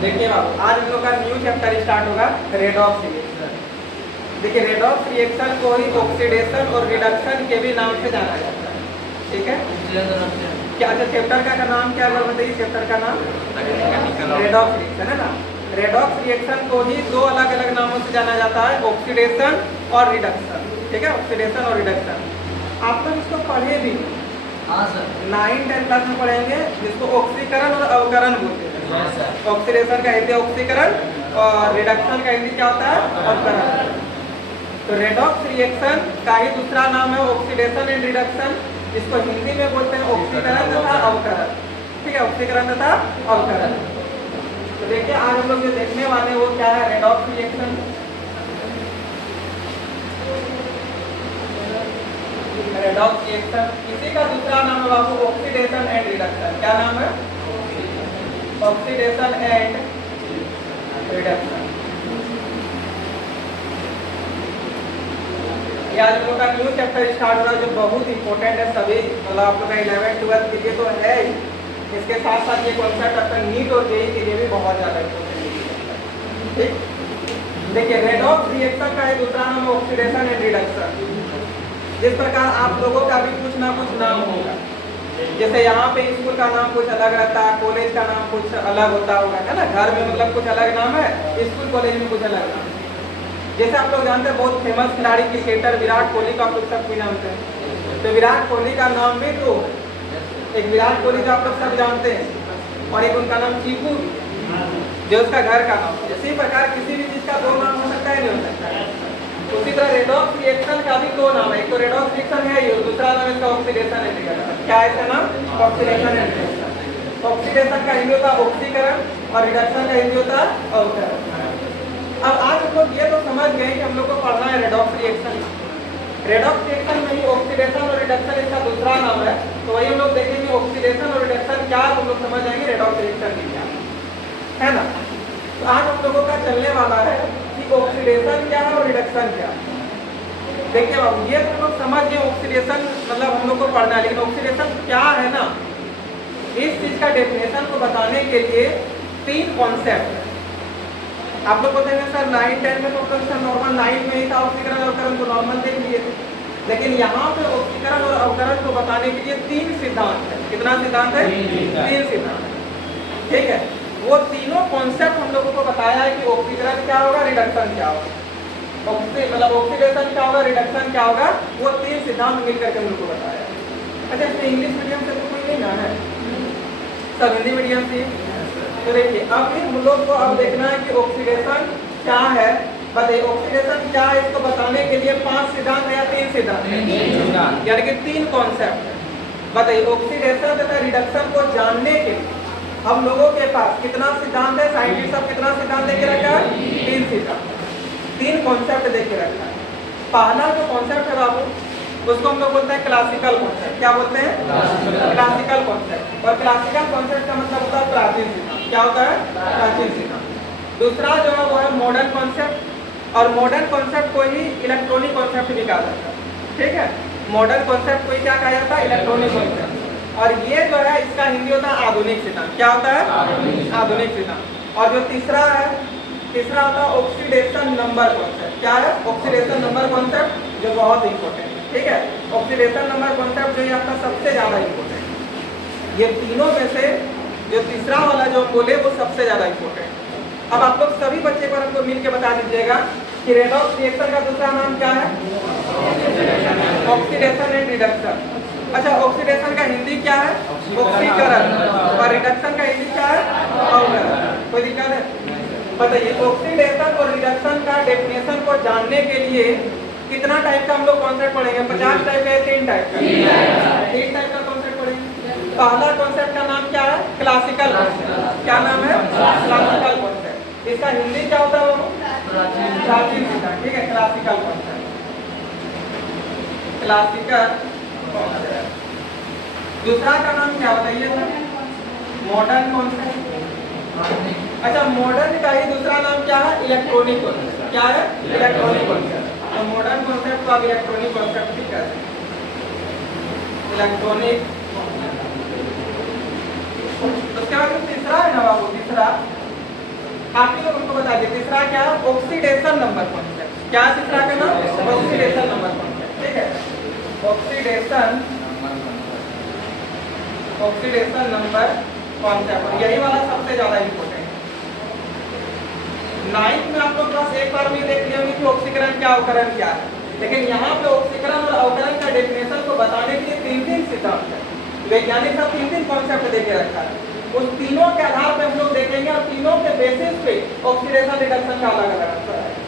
देखिए बाबू, आज हम लोग का न्यू चैप्टर स्टार्ट होगा रेडॉक्स रिएक्शन। देखिए रेडॉक्स रिएक्शन को ही ऑक्सीडेशन और रिडक्शन के भी नाम से जाना जाता है। ठीक है, क्या अच्छा चैप्टर का नाम क्या है बताइए? चैप्टर का नाम रेडॉक्स रिएक्शन है ना। रेडॉक्स रिएक्शन को ही दो अलग अलग नामों से जाना जाता है, ऑक्सीडेशन और रिडक्शन। ठीक है, ऑक्सीडेशन और रिडक्शन आप लोग इसको पढ़े भी। हाँ सर, 9-10 क्लास में पढ़ेंगे, जिसको ऑक्सीकरण और अवकरण बोलते हैं। ऑक्सीडेशन का हिंदी ऑक्सीकरण और रिडक्शन का हिंदी क्या होता है? अवकरण। तो रेडॉक्स रिएक्शन का ही दूसरा नाम है ऑक्सीडेशन एंड रिडक्शन, जिसको हिंदी में बोलते हैं ऑक्सीकरण तथा अवकरण। ठीक है, ऑक्सीकरण तथा अवकरण। तो देखिए आज हम लोग जो देखने वाले हैं वो क्या है? Redox reaction. रेडॉक्स रिएक्शन इसी का दूसरा नाम है बाबू ऑक्सीडेशन एंड रिडक्शन। क्या नाम है? Oxidation and reduction. ये आज हम लोग का न्यू चैप्टर स्टार्ट हो रहा है, जो बहुत इंपॉर्टेंट है सभी, मतलब आप लोग का 11th-12th के लिए तो है ही, इसके साथ साथ ये कॉन्सेप्ट आपका नीट और जेईई के लिए भी बहुत ज़्यादा इंपॉर्टेंट है। ठीक, देखिए रेडॉक्स रिएक्शन का एक दूसरा नाम है ऑक्सीडेशन एंड रिडक्शन। जिस प्रकार आप लोगों का भी कुछ ना कुछ नाम होगा, जैसे यहाँ पे स्कूल का नाम कुछ अलग रहता है, कॉलेज का नाम कुछ अलग होता होगा, है ना। घर में मतलब कुछ अलग नाम है, स्कूल कॉलेज में कुछ अलग नाम है। जैसे आप लोग जानते हैं बहुत फेमस खिलाड़ी क्रिकेटर विराट कोहली को आप लोग सब कोई जानते हैं। तो विराट कोहली का नाम भी तो एक विराट कोहली जो आप लोग सब जानते हैं, और एक उनका नाम चीकू जो उसका घर का नाम। इसी प्रकार किसी भी चीज़ का दो नाम हो सकता है, नहीं हो सकता है। उसी तरह रेडॉक्स रिएक्शन का भी दो नाम है, एक तो रेडॉक्स रिएक्शन है ये, दूसरा नाम इसका ऑक्सीडेशन एंड रिडक्शन। क्या है इसका नाम? Oxidation and reduction. ऑक्सीडेशन का हिंदी होता है ऑक्सीकरण और रिडक्शन का हिंदी होता है अवकरण। अब आज हम लोग ये तो समझ गए कि हम लोग को पढ़ना है रेडॉक्स रिएक्शन। रेडॉक्स रिएक्शन में ही ऑक्सीडेशन और रिडक्शन इसका दूसरा नाम है, तो वही हम लोग देखेंगे ऑक्सीडेशन और रिडक्शन क्या है, हम लोग समझ जाएंगे रेडॉक्स रिएक्शन की क्या है ना। तो आज हम लोगों का चलने वाला है कि ऑक्सीडेशन क्या है और रिडक्शन क्या है। देखिए बाबू, ये तो हम लोग समझ गए ऑक्सीडेशन मतलब हम लोग को पढ़ना है, लेकिन ऑक्सीडेशन क्या है ना, इस चीज का डेफिनेशन को बताने के लिए तीन कॉन्सेप्ट है। आप लोग बोलते हैं सर 9-10 में तो सर नॉर्मल 9 में ही था ऑक्सीकरण और अवकरण, तो नॉर्मल देख लिए थे, लेकिन यहाँ पे ऑक्सीकरण और अवकरण को बताने के लिए तीन सिद्धांत है। कितना सिद्धांत है? तीन सिद्धांत। ठीक है, वो तीनों कॉन्सेप्ट हम लोगों को बताया है कि ऑक्सीकरण क्या होगा, रिडक्शन क्या होगा, मतलब ऑक्सीडेशन क्या होगा, रिडक्शन क्या होगा, वो तीन सिद्धांत मिलकर के हम लोग को बताया है। अच्छा, इसमें इंग्लिश मीडियम से तो कोई नहीं ना है, सब हिंदी मीडियम से। तो देखिए अब हम लोग को अब देखना है कि ऑक्सीडेशन क्या है। बताइए ऑक्सीडेशन क्या है, इसको बताने के लिए 5 सिद्धांत है या 3 सिद्धांत, यानी कि 3 कॉन्सेप्ट है। बताइए ऑक्सीडेशन तथा रिडक्शन को जानने के लिए हम लोगों के पास कितना सिद्धांत है? साइंटिस्ट सब कितना सिद्धांत लेके रखा है? 3 सिद्धांत, 3 कॉन्सेप्ट लेके रखा है। पहला जो कॉन्सेप्ट है बाबू, उसको हम लोग बोलते हैं क्लासिकल कॉन्सेप्ट। क्या बोलते हैं? Classical concept. और क्लासिकल कॉन्सेप्ट का मतलब होता है प्राचीन सिद्धांत। क्या होता है? प्राचीन सिद्धांत। दूसरा जो है वो है मॉडर्न कॉन्सेप्ट, और मॉडर्न कॉन्सेप्ट को ही इलेक्ट्रॉनिक कॉन्सेप्ट भी कहा जाता है। ठीक है, मॉडर्न कॉन्सेप्ट को ही क्या कहा जाता है? Electronic concept. और ये जो है इसका हिंदी होता है आधुनिक सिद्धांत। क्या होता है? आधुनिक सिद्धांत। और जो तीसरा है, तीसरा होता है ऑक्सीडेशन नंबर कॉन्सेप्ट। क्या है? ऑक्सीडेशन नंबर कॉन्सेप्ट, जो बहुत इंपॉर्टेंट है। ठीक है, ऑक्सीडेशन नंबर कॉन्सेप्ट जो है आपका सबसे ज्यादा इंपॉर्टेंट है। ये तीनों में से जो तीसरा वाला जो बोले वो सबसे ज्यादा इंपॉर्टेंट है। अब आप लोग सभी बच्चे पर हमको मिल के बता दीजिएगा कि रेडॉक्स रिएक्शन का दूसरा नाम क्या है? Oxidation and reduction. अच्छा, ऑक्सीडेशन का हिंदी क्या है? ऑक्सीकरण। और रिडक्शन का हिंदी क्या है? अवकरण। कोई दिक्कत है? बताइए ऑक्सीडेशन और रिडक्शन का डेफिनेशन को जानने के लिए कितना टाइप का हम लोग कॉन्सेप्ट पढ़ेंगे? 50 टाइप का या 3 टाइप का? 3 टाइप का कॉन्सेप्ट पढ़ेंगे। पहला कॉन्सेप्ट का नाम क्या है? Classical concept. क्या नाम है? Classical concept. इसका हिंदी क्या होता है? प्राचीन सिद्धांत। ठीक है, क्लासिकल कॉन्सेप्ट, क्लासिकल कॉन्सेप्ट। दूसरा का नाम क्या बताइए? Modern concept. अच्छा, मॉडर्न का ही दूसरा नाम क्या है? Electronic concept. क्या है? Electronic concept. तो मॉडर्न कॉन्सेप्ट को आप इलेक्ट्रॉनिक कॉन्सेप्ट भी कहते हैं। इलेक्ट्रॉनिक। उसके बाद तीसरा है ना बाबू, तीसरा आप ही लोग हमको बता दिए। तीसरा क्या है? Oxidation number concept. क्या तीसरा का नाम? Oxidation number concept. ठीक है, ऑक्सीडेशन नंबर कॉन्सेप्ट, और यही वाला सबसे ज्यादा इंपॉर्टेंट है। 9th में आप लोग बस एक बार में देख लिए होंगे कि ऑक्सीकरण क्या अवकरण क्या है, लेकिन यहाँ पे ऑक्सीकरण और अवकरण का डेफिनेशन को बताने के लिए 3 सिद्धांत है। वैज्ञानिक सब 3 कॉन्सेप्ट देके रखा है, उस तीनों के आधार पे हम लोग देखेंगे और तीनों के बेसिस पे ऑक्सीडेशन रिडक्शन का अलग अलग आंसर आएगा।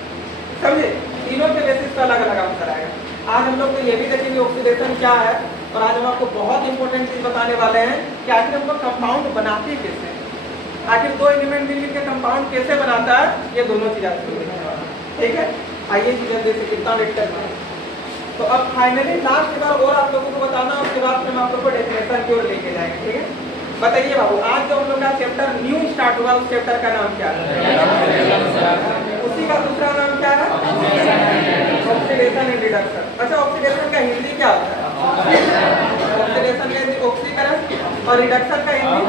समझे? तीनों के बेसिस पे अलग अलग आंसर आएगा। आज हम लोग तो ये भी देखेंगे ऑक्सीडेशन क्या है, और आज हम आपको बहुत इंपॉर्टेंट चीज बताने वाले हैं कि आखिर हम लोग कंपाउंड बनाते कैसे हैं, आखिर 2 एलिमेंट मिलकर के कंपाउंड कैसे बनाता है, ये दोनों चीज आपको देखने वाला है। ठीक है, आइए जी जल्दी से कितना लेट करना है। तो अब फाइनली लास्ट बार और आप लोगों को बताना, उसके बाद फिर हम आप लोग को डेफिनेशन की ओर लेके जाएंगे। ठीक है, बताइए बाबू, आज जो हम लोग का चैप्टर न्यू स्टार्ट हुआ उस चैप्टर का नाम क्या है? उसी का दूसरा नाम क्या है? Oxidation and reduction. अच्छा, ऑक्सीडेशन का हिंदी क्या होता है? ऑक्सीडेशन का हिंदी ऑक्सीकरण और रिडक्शन का हिंदी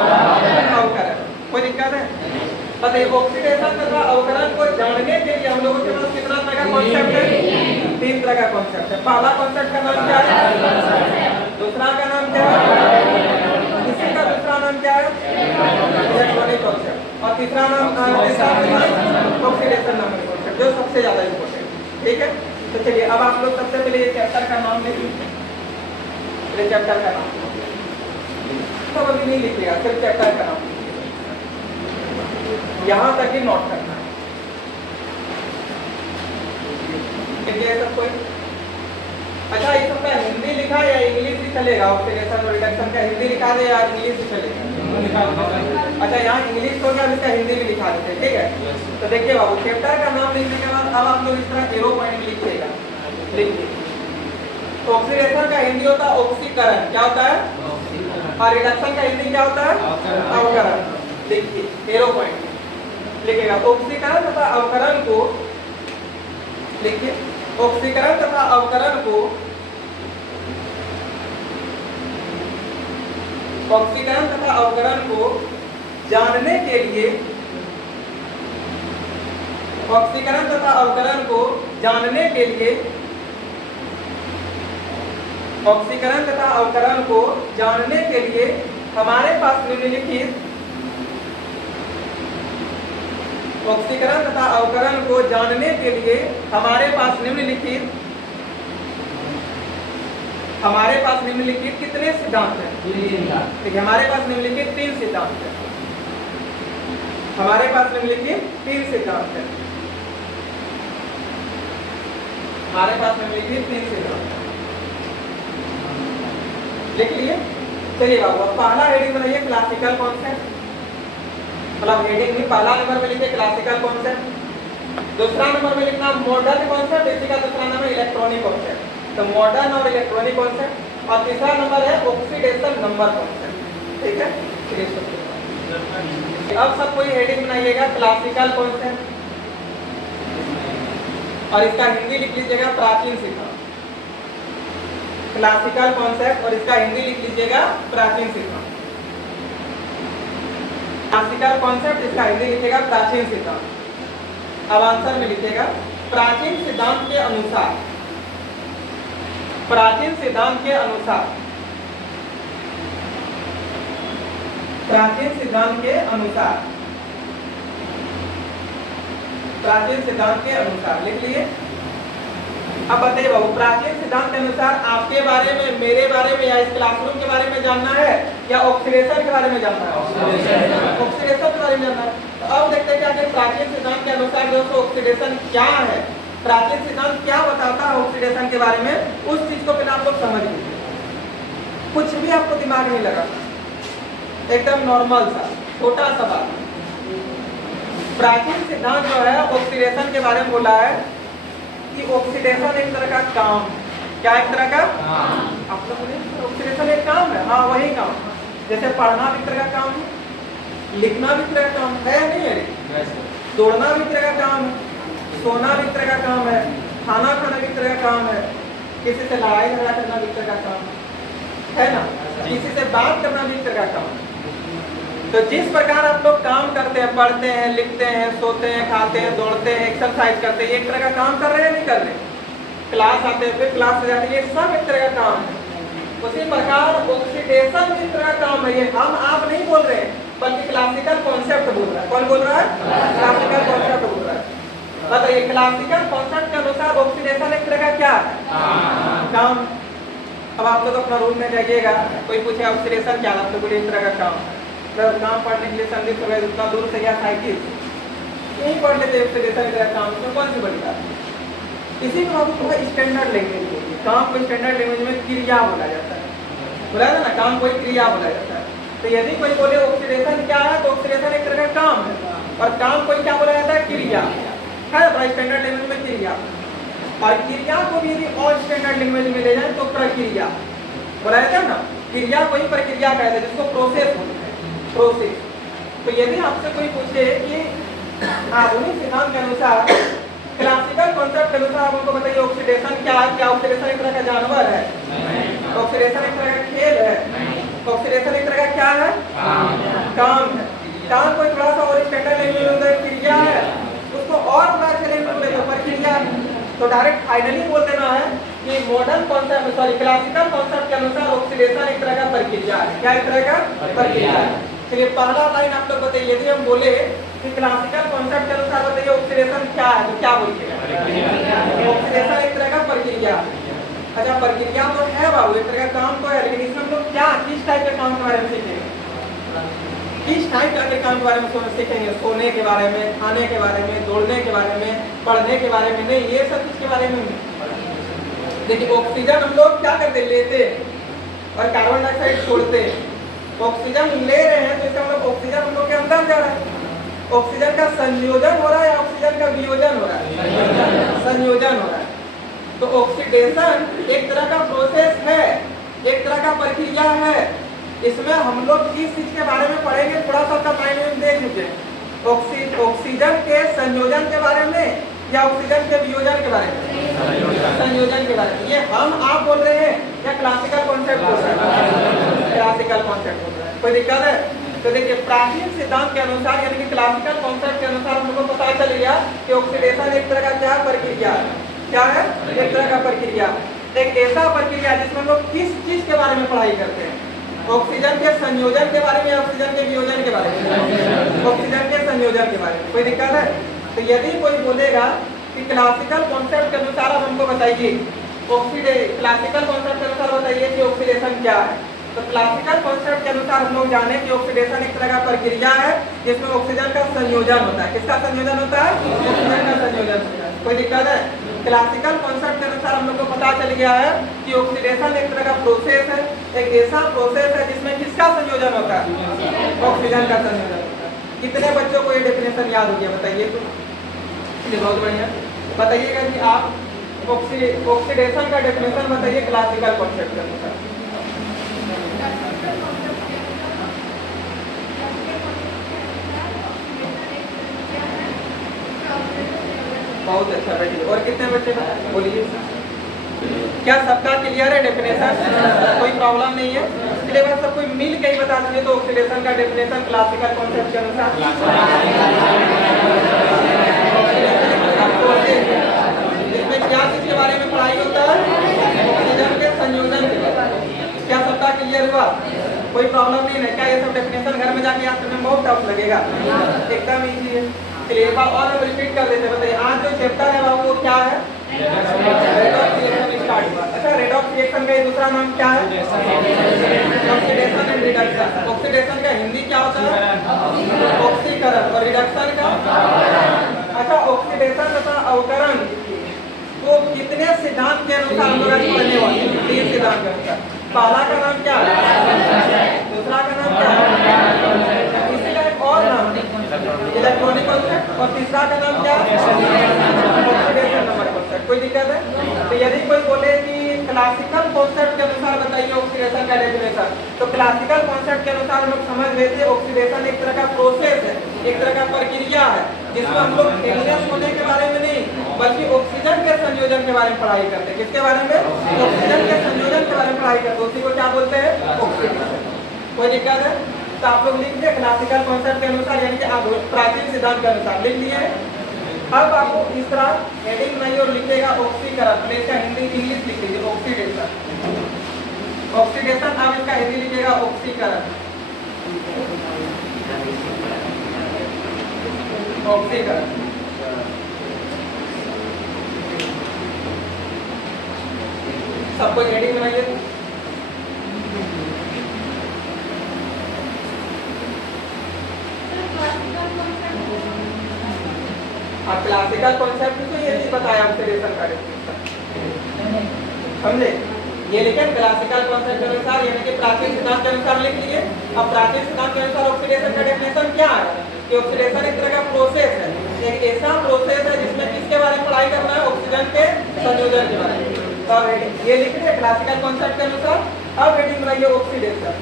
अवकरण। कोई दिक्कत है? बताइए, ऑक्सीडेशन तथा अवकरण को जानने के लिए हम लोगों के पास कितना तरह का कॉन्सेप्ट है? 3 तरह का कॉन्सेप्ट है। पहला कॉन्सेप्ट का नाम क्या है? दूसरा का नाम क्या है? इसी का दूसरा नाम क्या है? Electronic concept. और तीसरा नाम ऑक्सीडेशन नंबर कॉन्सेप्ट, जो सबसे ज्यादा इंपॉर्टेंट। ठीक है, तो चलिए अब आप लोग सबसे पहले ये चैप्टर का नाम लिखिए। ये चैप्टर का नाम सब अभी नहीं लिखिएगा, सिर्फ चैप्टर का नाम यहाँ तक ही नोट करना है। सब कोई? अच्छा, ये सबका हिंदी लिखा या इंग्लिश भी चलेगा? ऑक्सीडेशन और रिडक्शन का हिंदी लिखा दे या इंग्लिश भी चलेगा? अच्छा, यहाँ इंग्लिश हो गया, इसका हिंदी भी लिखा देते। ठीक है, तो देखिए बाबू, चैप्टर का नाम लिखने के बाद अब आप लोग इस तरह एरो पॉइंट लिखिएगा। लिखिए, तो ऑक्सीडेशन का हिंदी होता है ऑक्सीकरण। क्या होता है? और रिडक्शन का हिंदी क्या होता है? अवकरण। देखिए एरो पॉइंट लिखिएगा। ऑक्सीकरण तथा अवकरण को लिखिए। ऑक्सीकरण तथा अवकरण को जानने के लिए ऑक्सीकरण तथा अवकरण को जानने के लिए ऑक्सीकरण तथा अवकरण को जानने के लिए हमारे पास निम्नलिखित ऑक्सीकरण तथा अवकरण को जानने के लिए हमारे पास निम्नलिखित कितने सिद्धांत हैं? देखिए, हमारे पास निम्नलिखित 3 सिद्धांत हैं। हमारे पास निम्नलिखित 3 सिद्धांत हैं। हमारे पास निम्नलिखित 3 सिद्धांत हैं। लिख लिए? चलिए बाबू, पहला हेडिंग बनाइए क्लासिकल कॉन्सेप्ट। मतलब हेडिंग में पहला नंबर में लिखिए क्लासिकल कॉन्सेप्ट। दूसरा नंबर में लिखना मॉडर्न कॉन्सेप्ट। इसी का दूसरा नाम है इलेक्ट्रॉनिक कॉन्सेप्ट। तो मॉडर्न और इलेक्ट्रॉनिक कॉन्सेप्ट। और तीसरा नंबर है ऑक्सीडेशन नंबर कॉन्सेप्ट। ठीक है, अब सब कोई हेडिंग बनाइएगा क्लासिकल कॉन्सेप्ट, और इसका हिंदी लिख लीजिएगा प्राचीन सिद्धांत। क्लासिकल कॉन्सेप्ट और इसका हिंदी लिख लीजिएगा प्राचीन सिद्धांत। क्लासिकल कॉन्सेप्ट, इसका हिंदी लिखिएगा प्राचीन सिद्धांत। अब आंसर में लिखिएगा प्राचीन सिद्धांत के अनुसार। प्राचीन सिद्धांत के अनुसार। प्राचीन सिद्धांत के अनुसार। प्राचीन सिद्धांत के अनुसार लिख लिए। अब बताइए बाबू, प्राचीन सिद्धांत के अनुसार आपके बारे में, मेरे बारे में या इस क्लासरूम के बारे में जानना है या ऑक्सीडेशन के बारे में जानना है? ऑक्सीडेशन के बारे में जानना है। तो अब देखते हैं कि प्राचीन सिद्धांत के अनुसार दोस्तों ऑक्सीडेशन क्या है, प्राचीन सिद्धांत क्या बताता है ऑक्सीडेशन के बारे में, उस चीज को पहले आप लोग समझ लीजिए। कुछ भी आपको दिमाग नहीं लगा, एकदम नॉर्मल सा छोटा सा बात। प्राचीन सिद्धांत जो है ऑक्सीडेशन के बारे में बोला है कि ऑक्सीडेशन एक तरह का काम। क्या एक तरह का? आप लोग बोले ऑक्सीडेशन एक काम है। हाँ, वही काम। जैसे पढ़ना भी तरह का काम है, लिखना भी तरह का काम है, नहीं है? दौड़ना भी तरह का काम है, सोना भी तरह का काम है, खाना खाना भी तरह का काम है, किसी से लड़ाई झगड़ा करना भी तरह का काम है ना? किसी से बात करना भी तरह का काम है। है ना? किसी से बात करना भी तरह का काम है। तो जिस प्रकार आप लोग काम करते हैं, पढ़ते हैं, लिखते हैं, सोते हैं, खाते हैं, दौड़ते हैं, एक्सरसाइज करते हैं, एक तरह का काम कर रहे हैं नहीं कर रहे, क्लास आते हैं, फिर क्लास से जाते हैं, ये सब एक तरह का काम है। उसी प्रकार ऑक्सीडेशन भी एक तरह का काम है। ये हम आप नहीं बोल रहे हैं, बल्कि क्लासिकल कॉन्सेप्ट बोल रहा है। कौन बोल रहा है? क्लासिकल कॉन्सेप्ट बोल रहा है। बताइए, क्लासिकल कॉन्सेप्ट के अनुसार ऑक्सीडेशन एक तरह का क्या है? काम। अब आप लोग अपना रूम में जाइएगा, कोई पूछे ऑक्सीडेशन क्या है, आप लोग बोलिए एक तरह का काम। जब काम पढ़ने के लिए संदेश हो गए, उतना दूर से गया साइकिल नहीं पढ़ लेते, ऑक्सीडेशन का काम तो कौन सी बड़ी बात है। इसी को हम स्टैंडर्ड लैंग्वेज बोलिए। काम को स्टैंडर्ड लैंग्वेज में क्रिया बोला जाता है। बोला था ना, काम कोई क्रिया बोला जाता है। तो यदि कोई बोले ऑक्सीडेशन क्या है, तो ऑक्सीडेशन एक तरह का काम है, और काम कोई क्या बोला जाता है? क्रिया है। बड़ा स्टैंडर्ड लैंग्वेज में क्रिया, और क्रिया को भी यदि और स्टैंडर्ड लैंग्वेज में ले जाए तो प्रक्रिया बोला जाता है ना। क्रिया कोई प्रक्रिया कहते हैं, जिसको प्रोसेस बोलते हैं, प्रोसेस। तो यदि आपसे कोई पूछे कि आधुनिक सिद्धांत के अनुसार, क्लासिकल कॉन्सेप्ट के अनुसार आप उनको बताइए ऑक्सीडेशन क्या है, क्या ऑक्सीडेशन एक तरह का जानवर है? ऑक्सीडेशन एक तरह का खेल है? ऑक्सीडेशन एक तरह का क्या है? काम है। काम कोई थोड़ा सा और स्टैंडर्ड लैंग्वेज में क्रिया है, उसको और थोड़ा अच्छे लैंग्वेज में प्रक्रिया। तो डायरेक्ट फाइनली बोल देना है कि modern concept, sorry classical concept के अनुसार ऑक्सीडेशन एक तरह का प्रक्रिया है। क्या एक तरह का प्रक्रिया है? चलिए पहला लाइन आप लोग बताइए, यदि हम बोले कि क्लासिकल कॉन्सेप्ट के अनुसार बताइए ऑक्सीडेशन क्या है, तो क्या बोलिएगा? ऑक्सीडेशन एक तरह का प्रक्रिया। अच्छा, प्रक्रिया तो है बाबू, एक तरह का काम तो है, लेकिन इसमें हम लोग क्या, किस टाइप के काम के बारे में सीखेंगे? किस टाइप के काम के बारे में सीखेंगे? सोने के बारे में, खाने के बारे में, दौड़ने के बारे में, पढ़ने के बारे में नहीं, ये सब चीज के बारे में नहीं। देखिए, ऑक्सीजन हम लोग क्या करते, लेते और कार्बन डाइऑक्साइड छोड़ते। ऑक्सीजन ले रहे हैं तो इसका मतलब ऑक्सीजन हम लोग के अंदर जा रहा है। ऑक्सीजन का संयोजन हो रहा है या ऑक्सीजन का वियोजन हो रहा है? संयोजन हो रहा है। तो ऑक्सीडेशन एक तरह का प्रोसेस है, एक तरह का प्रक्रिया है। इसमें हम लोग किस चीज के बारे में पढ़ेंगे, थोड़ा सा अपना माइंड में देख लीजिए। ऑक्सीजन के संयोजन के बारे में या ऑक्सीजन के वियोजन के बारे में? संयोजन के बारे में। ये हम आप बोल रहे हैं या क्लासिकल कॉन्सेप्ट बोल रहे हैं? क्लासिकल कॉन्सेप्ट बोल रहे हैं। कोई दिक्कत है? तो देखिए, प्राचीन सिद्धांत के अनुसार यानी कि क्लासिकल कॉन्सेप्ट के अनुसार हमको पता चल गया कि ऑक्सीडेशन एक तरह का क्या प्रक्रिया है। क्या है? एक तरह का प्रक्रिया, एक ऐसा प्रक्रिया जिसमें हम लोग किस चीज के बारे में पढ़ाई करते हैं? ऑक्सीजन के संयोजन के बारे में, ऑक्सीजन के वियोजन के बारे में? ऑक्सीजन के संयोजन के बारे में। कोई दिक्कत है? तो यदि कोई बोलेगा कि क्लासिकल कॉन्सेप्ट के अनुसार आप हमको बताइए क्लासिकल कॉन्सेप्ट के अनुसार बताइए कि ऑक्सीडेशन क्या है, तो क्लासिकल कॉन्सेप्ट के अनुसार हम लोग जाने कि ऑक्सीडेशन एक तरह का प्रक्रिया है जिसमें ऑक्सीजन का संयोजन होता है। किसका संयोजन होता है? ऑक्सीजन का संयोजन होता है। कोई दिक्कत है? क्लासिकल कॉन्सेप्ट के अनुसार हम लोग को पता चल गया है कि ऑक्सीडेशन एक तरह का प्रोसेस है, एक ऐसा प्रोसेस है जिसमें किसका संयोजन होता है? ऑक्सीजन का संयोजन होता है। कितने बच्चों को ये डेफिनेशन याद हो गया बताइए? तो बहुत बढ़िया। बताइएगा कि आप ऑक्सीडेशन का डेफिनेशन बताइए क्लासिकल कॉन्सेप्ट के अनुसार। बहुत अच्छा बेटी। और कितने बच्चे बोलिए? क्या सबका क्लियर है डेफिनेशन? कोई प्रॉब्लम नहीं है? इसलिए बस सब कोई मिल के ही बता दीजिए तो ऑक्सीडेशन का डेफिनेशन क्लासिकल कॉन्सेप्ट के अनुसार। इसमें क्या चीज के बारे में पढ़ाई होता है? ऑक्सीजन के संयोजन के बारे में। क्या सबका क्लियर हुआ? कोई प्रॉब्लम नहीं है? क्या ये सब डेफिनेशन घर में जाके याद करने में बहुत टफ लगेगा? एकदम इजी है। चलिए और हम रिपीट कर देते हैं। बताइए, आज जो चैप्टर है बाबू वो क्या है? रेडॉक्स रिएक्शन स्टार्ट हुआ। अच्छा, रेडॉक्स रिएक्शन का दूसरा नाम क्या है? Oxidation and reduction. ऑक्सीडेशन का हिंदी क्या होता है? ऑक्सीकरण। और रिडक्शन का? अच्छा, ऑक्सीडेशन तथा अवकरण को कितने सिद्धांत के अनुसार हम लोग आज पढ़ने वाले हैं? 3 सिद्धांत के अनुसार। पहला का नाम क्या है? दूसरा का नाम क्या है? इसी का एक और नाम इलेक्ट्रॉनिक कॉन्सेप्ट। और तीसरा का नाम क्या है? Oxidation number concept. कोई दिक्कत है? तो यदि कोई बोले कि क्लासिकल कॉन्सेप्ट के अनुसार बताइए ऑक्सीडेशन का डेफिनेशन, तो क्लासिकल कॉन्सेप्ट के अनुसार हम लोग समझ लेते हैं ऑक्सीडेशन एक तरह का प्रोसेस है, एक तरह का प्रक्रिया है जिसमें हम लोग खेलने सोने के बारे में नहीं बल्कि ऑक्सीजन के संयोजन के बारे में पढ़ाई करते हैं। किसके बारे में? ऑक्सीजन के संयोजन के बारे में पढ़ाई करते हैं। उसी को क्या बोलते हैं? ऑक्सीडेशन। कोई दिक्कत है? तो आप लोग लिख दिए क्लासिकल कॉन्सेप्ट के अनुसार, यानी कि प्राचीन सिद्धांत के अनुसार लिख दिए। अब आपको इस तरह हेडिंग बनाइए और लिखिएगा ऑक्सीकरण, पहले इसका हिंदी इंग्लिश लिख लीजिए ऑक्सीडेशन, ऑक्सीडेशन। अब इसका हिंदी लिखिएगा ऑक्सीकरण, ऑक्सीकरण। सबको हेडिंग बनाइए। क्लासिकल कॉन्सेप्ट तो ये चीज बताया ऑक्सीडेशन का डेफिनेशन, समझे? ये लिखे क्लासिकल कॉन्सेप्ट के अनुसार, यानी कि प्राचीन सिद्धांत के अनुसार लिख लिए। अब प्राचीन सिद्धांत के अनुसार ऑक्सीडेशन का डेफिनेशन क्या है कि ऑक्सीडेशन एक तरह का प्रोसेस है, एक ऐसा प्रोसेस है जिसमें किसके बारे में पढ़ाई करना है, ऑक्सीजन के संयोजन के बारे में। तो अब ये लिख लिए क्लासिकल कॉन्सेप्ट के अनुसार। अब हेडिंग बनाइए ऑक्सीडेशन।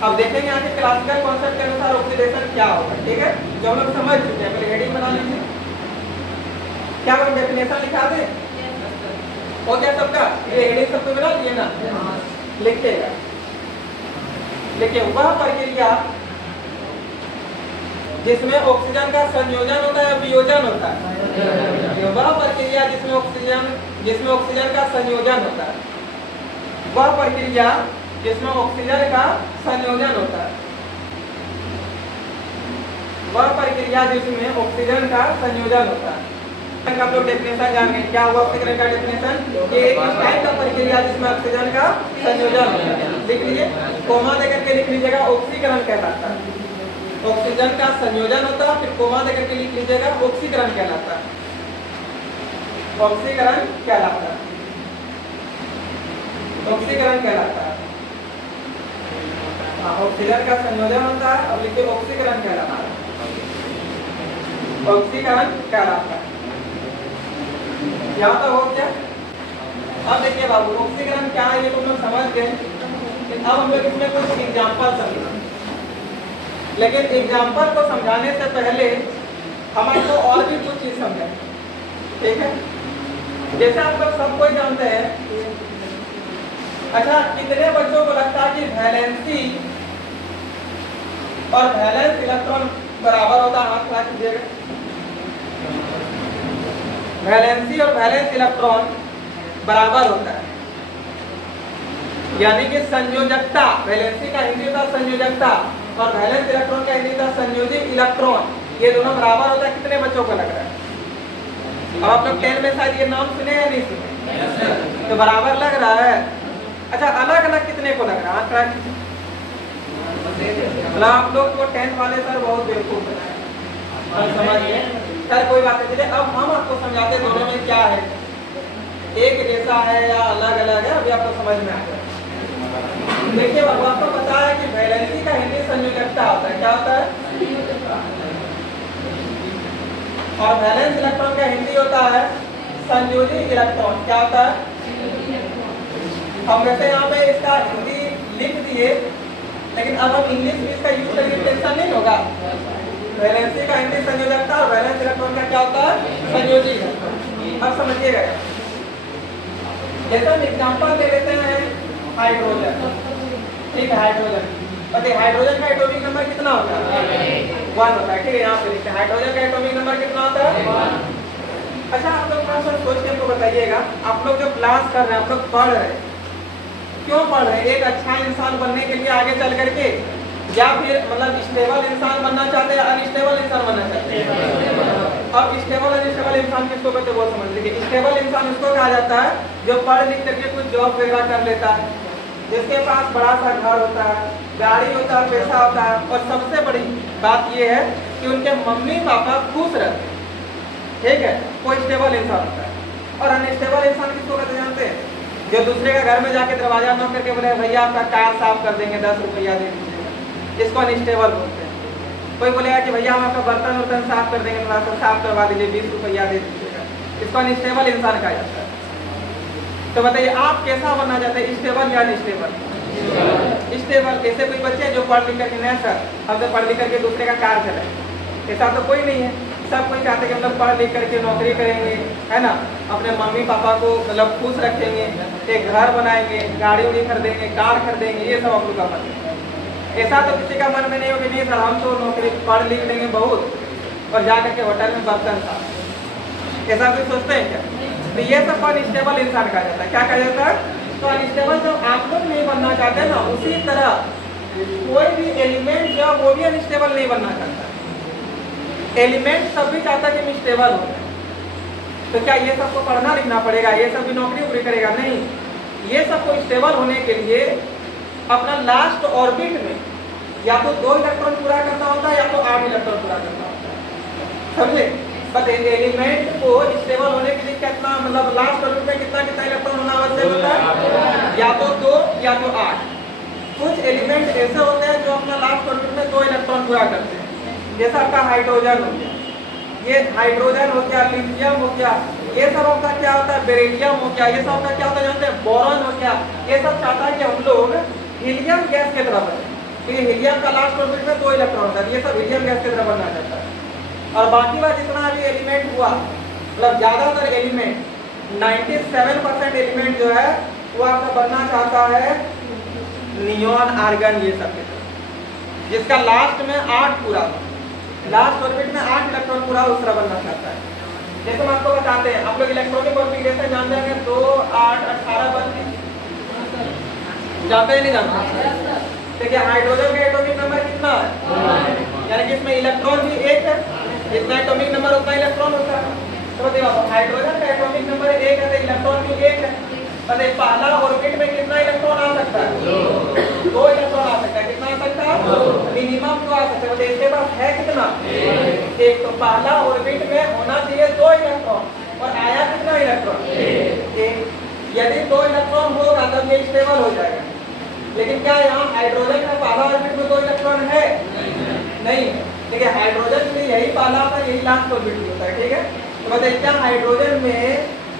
अब देखेंगे यहाँ के क्लासिकल कॉन्सेप्ट के अनुसार ऑक्सीडेशन क्या होगा, ठीक है, जो हम लोग समझ चुके हैं। पहले हेडिंग बना लीजिए। क्या हम डेफिनेशन लिखा दें? हो गया सबका? ये हेडिंग सबको बना लिए ना? लिखिएगा, लिखिए वह प्रक्रिया जिसमें ऑक्सीजन का संयोजन होता है, वियोजन होता है। वह प्रक्रिया जिसमें ऑक्सीजन का संयोजन होता है, वह प्रक्रिया जिसमें ऑक्सीजन का संयोजन होता है, वह प्रक्रिया जिसमें ऑक्सीजन का संयोजन होता है। आप लोग डेफिनेशन जान गए क्या हुआ ऑक्सीजन का डेफिनेशन? ये एक टाइप का प्रक्रिया जिसमें ऑक्सीजन का संयोजन होता है। लिख लीजिए, कोमा देकर के लिख लीजिएगा ऑक्सीकरण कहलाता है। ऑक्सीजन का संयोजन होता है, फिर कोमा देकर के लिख लीजिएगा ऑक्सीकरण कहलाता है, ऑक्सीकरण कहलाता है, ऑक्सीकरण कहलाता है। ऑक्सीजन का संयोजन होता है, अब लिखिए ऑक्सीकरण कहलाता है, ऑक्सीकरण कहलाता है। यहाँ तक हो क्या? अब देखिए बाबू, ऑक्सीकरण क्या है ये तो हम लोग समझ गए। अब हम लोग इसमें कुछ एग्जाम्पल समझेंगे, लेकिन एग्जाम्पल को समझाने से पहले हम आपको और भी कुछ चीज समझेंगे, ठीक है? जैसे आप लोग सब कोई जानते हैं, अच्छा कितने बच्चों को लगता है कि वैलेंसी और वैलेंस इलेक्ट्रॉन बराबर होता है? हाथ खड़ा कीजिएगा। वैलेंसी और वैलेंस इलेक्ट्रॉन बराबर होता है, यानी कि संयोजकता। वैलेंसी का हिंदी होता है संयोजकता और वैलेंस इलेक्ट्रॉन का हिंदी होता है संयोजी इलेक्ट्रॉन। ये दोनों बराबर होता है। कितने बच्चों को लग रहा है? अब आप लोग 10 में शायद ये नाम सुने या नहीं सुने? तो बराबर लग रहा है। अच्छा अलग अलग कितने को लग रहा है? आप लोग को 10 वाले सर बहुत बेवकूफ बनाए, समझिए सर कोई बात नहीं। अब हम आपको समझाते दोनों में क्या है, एक जैसा है या अलग अलग है, अभी आपको समझ में आ जाए। देखिए बाबू, आपको पता है कि वैलेंसी का हिंदी संयोजकता होता है। क्या होता है? और वैलेंस इलेक्ट्रॉन का हिंदी होता है संयोजी इलेक्ट्रॉन। क्या होता है? हम वैसे यहाँ पे इसका हिंदी लिख दिए, लेकिन अब हम इंग्लिश में इसका यूज करेंगे, टेंशन नहीं होगा। वैलेंसी का हिंदी संयोजकता और वैलेंस इलेक्ट्रॉन का क्या होता है? संयोजी। अब समझिएगा, जैसे हम एग्जांपल ले लेते हैं हाइड्रोजन, ठीक है? हाइड्रोजन बताइए, हाइड्रोजन का एटॉमिक नंबर कितना होता है? 1 होता है, ठीक है? यहाँ पे लिखते हैं हाइड्रोजन का एटॉमिक नंबर कितना होता है? 1। अच्छा आप लोग थोड़ा सा सोच के हमको बताइएगा, आप लोग जो क्लास कर रहे हैं, आप लोग पढ़ रहे हैं, क्यों पढ़ रहे हैं? एक अच्छा इंसान बनने के लिए आगे चल करके, या फिर मतलब स्टेबल इंसान बनना चाहते हैं, अनस्टेबल इंसान बनना चाहते हैं? अब स्टेबल अनस्टेबल इंसान किसको कहते हैं वो समझ लीजिए। स्टेबल इंसान उसको कहा जाता है जो पढ़ लिख करके कुछ जॉब वगैरह कर लेता है, जिसके पास बड़ा सा घर होता है, गाड़ी होता है, पैसा होता है, और सबसे बड़ी बात ये है कि उनके मम्मी पापा खुश रहते हैं, ठीक है? वो स्टेबल इंसान होता है। और अनस्टेबल इंसान किसको कहते जानते हैं? जो दूसरे का घर में जाके दरवाजा नॉक करके बोले भैया आपका कार साफ कर देंगे, 10 रुपया दे दीजिएगा, इसको अनस्टेबल बोलते हैं। कोई बोलेगा कि भैया हम आपका बर्तन वर्तन साफ कर देंगे, थोड़ा सा साफ करवा दीजिए, 20 रुपया दे दीजिएगा, इसको अनस्टेबल इंसान कहा जाता है। तो बताइए आप कैसा बनना चाहते हैं, स्टेबल या अनस्टेबल? स्टेबल। ऐसे कोई बच्चे जो पढ़ लिख करके नहीं सर हमसे पढ़ लिख करके दूसरे का कार चलाए, ऐसा तो कोई नहीं है। सब कोई चाहते कि हम लोग पढ़ लिख करके नौकरी करेंगे, है ना, अपने मम्मी पापा को मतलब खुश रखेंगे, एक घर बनाएंगे, गाड़ी उड़ी खरीदेंगे, कार खरीदेंगे, ये सब आप लोग का मन है। ऐसा तो किसी का मन में नहीं हो कि नहीं सर हम तो नौकरी पढ़ लिख लेंगे बहुत और जा करके होटल में बर्तन था, ऐसा भी सोचते हैं क्या? तो ये सब अनस्टेबल इंसान कहा जाता है। क्या कहा जाता है? तो अनस्टेबल जो आप लोग नहीं बनना चाहते ना, उसी तरह कोई भी एलिमेंट जो है वो भी अनस्टेबल नहीं बनना चाहता। एलिमेंट सब भी चाहता है कि हम स्टेबल हो जाए। तो क्या ये सबको पढ़ना लिखना पड़ेगा? ये सब भी नौकरी वोकरी करेगा? नहीं। ये सबको स्टेबल होने के लिए अपना लास्ट ऑर्बिट में या तो 2 इलेक्ट्रॉन पूरा करना होता है या तो 8 इलेक्ट्रॉन पूरा करना होता है। समझे? बट एलिमेंट को स्टेबल होने के लिए कितना, मतलब लास्ट ऑर्बिट में कितना कितना इलेक्ट्रॉन होना आवश्यक होता है? या तो 2 या तो 8। कुछ एलिमेंट ऐसे होते हैं जो अपना लास्ट ऑर्बिट में 2 इलेक्ट्रॉन पूरा करते हैं, जैसा आपका हाइड्रोजन हो गया, ये हाइड्रोजन हो गया, लिथियम हो गया, ये सब आपका क्या होता है? बेरिलियम हो गया, ये सब आपका क्या होता है जानते हैं? बोरॉन हो गया। ये सब चाहता है कि हम लोग हीलियम गैस की तरह बने, क्योंकि हीलियम का लास्ट ऑर्बिट में 2 इलेक्ट्रॉन होता है। ये सब हीलियम गैस की तरह बनना चाहता है। और बाकी बात जितना भी एलिमेंट हुआ, मतलब ज्यादातर एलिमेंट 97% एलिमेंट जो है वो आपका बनना चाहता है नियॉन आर्गन, ये सब के तरह, जिसका लास्ट में 8 पूरा, लास्ट ऑर्बिट में 8 इलेक्ट्रॉन पूरा उस तरह बनना चाहता है। जैसे हम आपको बताते हैं, आप लोग इलेक्ट्रॉनिक कॉन्फ़िगरेशन जानते हैं? 2 8 18 32 जानते हैं नहीं जानते? देखिए हाइड्रोजन का एटॉमिक नंबर कितना है? यानी कि इसमें इलेक्ट्रॉन भी 1 है, जितना एटॉमिक नंबर उतना इलेक्ट्रॉन होता है। तो देखो हाइड्रोजन का एटॉमिक नंबर 1 है तो इलेक्ट्रॉन भी 1 है। और पहला ऑर्बिट में कितना इलेक्ट्रॉन आ सकता है? 2 इलेक्ट्रॉन आ सकता है। कितना आ सकता है? मिनिमम 2 आ सकता है। तो इसके पास है कितना? 1। तो पहला ऑर्बिट में होना चाहिए 2 इलेक्ट्रॉन और आया कितना इलेक्ट्रॉन? 1। यदि 2 इलेक्ट्रॉन होगा तब ये स्टेबल हो जाएगा। लेकिन क्या यहाँ हाइड्रोजन का पहला ऑर्बिट में 2 इलेक्ट्रॉन है? नहीं है। देखिए हाइड्रोजन में यही पहला होता है, यही लास्ट ऑर्बिट होता है। ठीक है, तो बताइए क्या हाइड्रोजन में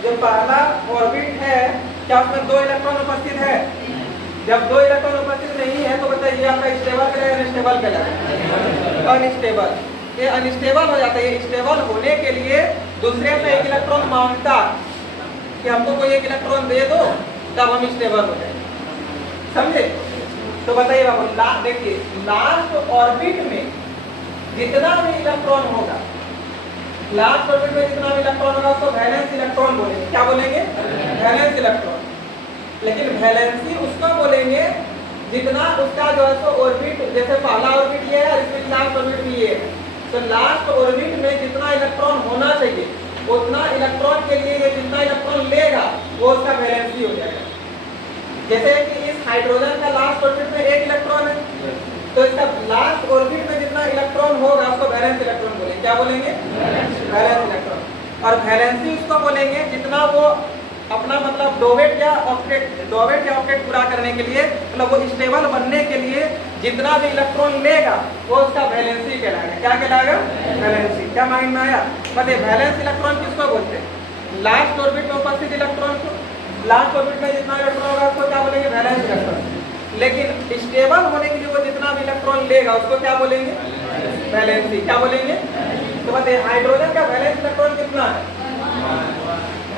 जो पहला ऑर्बिट है क्या उसमें 2 इलेक्ट्रॉन उपस्थित है? जब 2 इलेक्ट्रॉन उपस्थित नहीं है तो बताइए आपका स्टेबल कहलाएगा, अनस्टेबल कहलाएगा? अनस्टेबल। ये अनस्टेबल हो जाता है। स्टेबल होने के लिए दूसरे से 1 इलेक्ट्रॉन मांगता कि हमको कोई 1 इलेक्ट्रॉन दे दो तब हम स्टेबल हो जाए। समझे? तो बताइए बाबू, देखिए लास्ट ऑर्बिट में जितना भी इलेक्ट्रॉन होगा, लास्ट ऑर्बिट में जितना भी इलेक्ट्रॉन होगा उसको वैलेंस इलेक्ट्रॉन बोलेंगे। क्या बोलेंगे? Valence electron. लेकिन वैलेंसी उसका बोलेंगे जितना उसका जो है सो ऑर्बिट, जैसे पहला ऑर्बिट ये है, इसमें लास्ट ऑर्बिट भी ये है, तो लास्ट ऑर्बिट में जितना इलेक्ट्रॉन होना चाहिए उतना इलेक्ट्रॉन के लिए ये जितना इलेक्ट्रॉन लेगा वो उसका वैलेंसी हो जाएगा। जैसे कि इस हाइड्रोजन का लास्ट ऑर्बिट में 1 इलेक्ट्रॉन है, तो इसका लास्ट ऑर्बिट में जितना इलेक्ट्रॉन होगा उसको वैलेंस इलेक्ट्रॉन बोलेंगे। क्या बोलेंगे? Valence electron. और वैलेंसी उसको बोलेंगे जितना वो अपना मतलब डोवेट या ऑक्टेट पूरा करने के लिए, मतलब वो स्टेबल बनने के लिए जितना भी इलेक्ट्रॉन लेगा वो उसका वैलेंसी कहलाएगा। क्या कहलाएगा? वैलेंसी। क्या माइंड में आया? बताइए वैलेंस इलेक्ट्रॉन किसको बोलते हैं? लास्ट ऑर्बिट में उपस्थित इलेक्ट्रॉन को। लास्ट ऑर्बिट में जितना इलेक्ट्रॉन होगा उसको क्या बोलेंगे? Valence electron. लेकिन स्टेबल होने के लिए वो जितना भी इलेक्ट्रॉन लेगा उसको क्या बोलेंगे? वैलेंसी। क्या बोलेंगे? तो बताइए हाइड्रोजन का वैलेंस इलेक्ट्रॉन कितना है?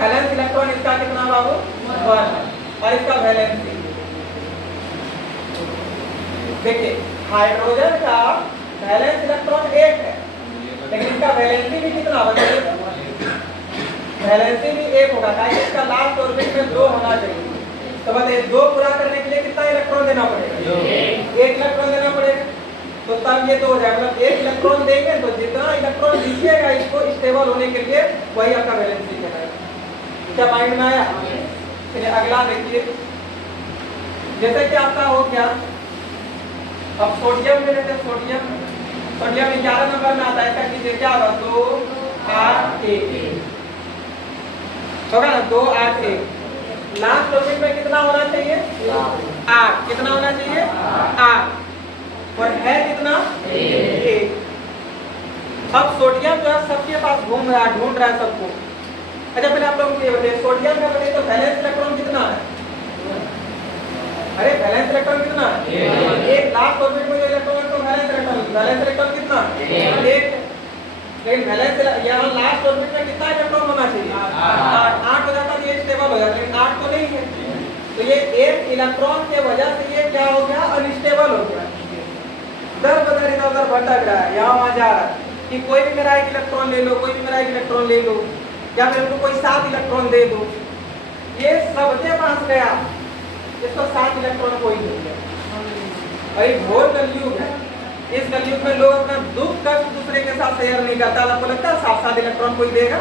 वैलेंस इलेक्ट्रॉन इसका कितना बाबू? 1। और इसका वैलेंसी देखिए हाइड्रोजन का वैलेंस इलेक्ट्रॉन 1 है, लेकिन इसका वैलेंसी भी कितना? बताइए। वैलेंसी भी 1 होगा, ताकि इसका लास्ट ऑर्बिट में 2 होना चाहिए। तो बताइए 2 पूरा करने के लिए कितना इलेक्ट्रॉन देना पड़ेगा? 1 इलेक्ट्रॉन देना पड़ेगा। तो तब ये 2 हो जाएगा, मतलब 1 इलेक्ट्रॉन देंगे तो जितना इलेक्ट्रॉन दीजिएगा इसको स्टेबल होने के लिए वही आपका वैलेंसी कहलाएगा। क्या माइंड में आया? चलिए अगला देखिए, जैसे कि आपका हो गया, अब सोडियम में लेते हैं। सोडियम 11 नंबर में आता है। इसका कीजिए क्या होगा? 2 8 1 होगा ना, 2 8 1। लास्ट ऑर्बिट में कितना होना चाहिए? 8। कितना होना चाहिए? 8। और है कितना? 1। अब सोडियम जो है सबके पास घूम रहा है, ढूंढ रहा है सबको। अच्छा पहले आप लोग ये बताइए सोडियम का बताइए तो वैलेंस इलेक्ट्रॉन कितना है? अरे वैलेंस इलेक्ट्रॉन कितना है? 1। लास्ट ऑर्बिट में जो इलेक्ट्रॉन है तो वैलेंस इलेक्ट्रॉन कितना? 1। लेकिन वैलेंस यहाँ लास्ट ऑर्बिट में कितना इलेक्ट्रॉन होना चाहिए? 8 हो जाता है, ये स्टेबल हो जाता है, लेकिन 8 तो नहीं है। तो ये 1 इलेक्ट्रॉन के वजह से ये क्या हो गया? अनस्टेबल हो गया। दर बदर इधर उधर भटक रहा है, यहाँ वहाँ जा रहा है कि कोई भी मेरा एक इलेक्ट्रॉन ले लो, कोई भी मेरा एक इलेक्ट्रॉन ले लो, या मेरे को कोई 7 इलेक्ट्रॉन दे दो, ये सबके पास गया, इसको 7 इलेक्ट्रॉन कोई नहीं दिया। और एक घोर कलयुग है, इस कलयुग में लोग अपना दुख कष्ट दूसरे के साथ शेयर नहीं करता। आपको लगता है 7 इलेक्ट्रॉन कोई देगा?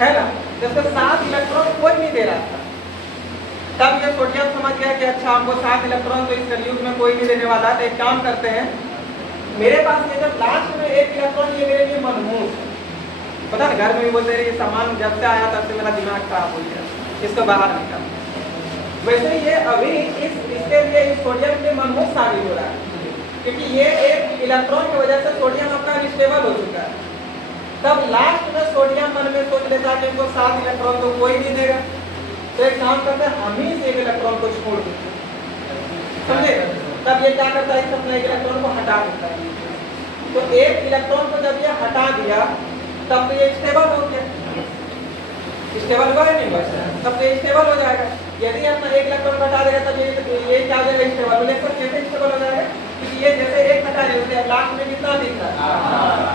है ना? जैसे 7 इलेक्ट्रॉन कोई नहीं दे रहा था, तब ये सोडियम समझ गया कि अच्छा हमको 7 इलेक्ट्रॉन तो इस कलयुग में कोई नहीं देने वाला, तो एक काम करते हैं, मेरे पास ये जब लास्ट में एक इलेक्ट्रॉन, ये मेरे लिए मनहूस है। पता है घर में भी बोलते रहे, ये सामान जब से आया तब से मेरा दिमाग खराब हो गया, इसको बाहर निकाल। वैसे ये अभी इसके लिए इस सोडियम के लिए मनहूस साबित हो रहा है, क्योंकि ये एक इलेक्ट्रॉन की वजह से सोडियम आपका अनस्टेबल हो चुका है। तब लास्ट में सोडियम मन में सोच लेता है कि इनको 7 इलेक्ट्रॉन तो कोई नहीं देगा, तो एक काम करते हैं, हम ही एक इलेक्ट्रॉन को छोड़ देते हैं, समझे? तब ये क्या करता है, अपने एक इलेक्ट्रॉन को हटा देता है। तो एक इलेक्ट्रॉन को जब ये हटा दिया तब तो ये स्टेबल हो गया, स्टेबल हुआ है नहीं, तब तो ये स्टेबल हो जाएगा। यदि अपना एक इलेक्ट्रॉन हटा देगा तब ये क्या हो जाएगा, स्टेबल हो जाएगा। कैसे स्टेबल हो जाएगा? क्योंकि ये जैसे एक हटा देते लास्ट में कितना दिख रहा है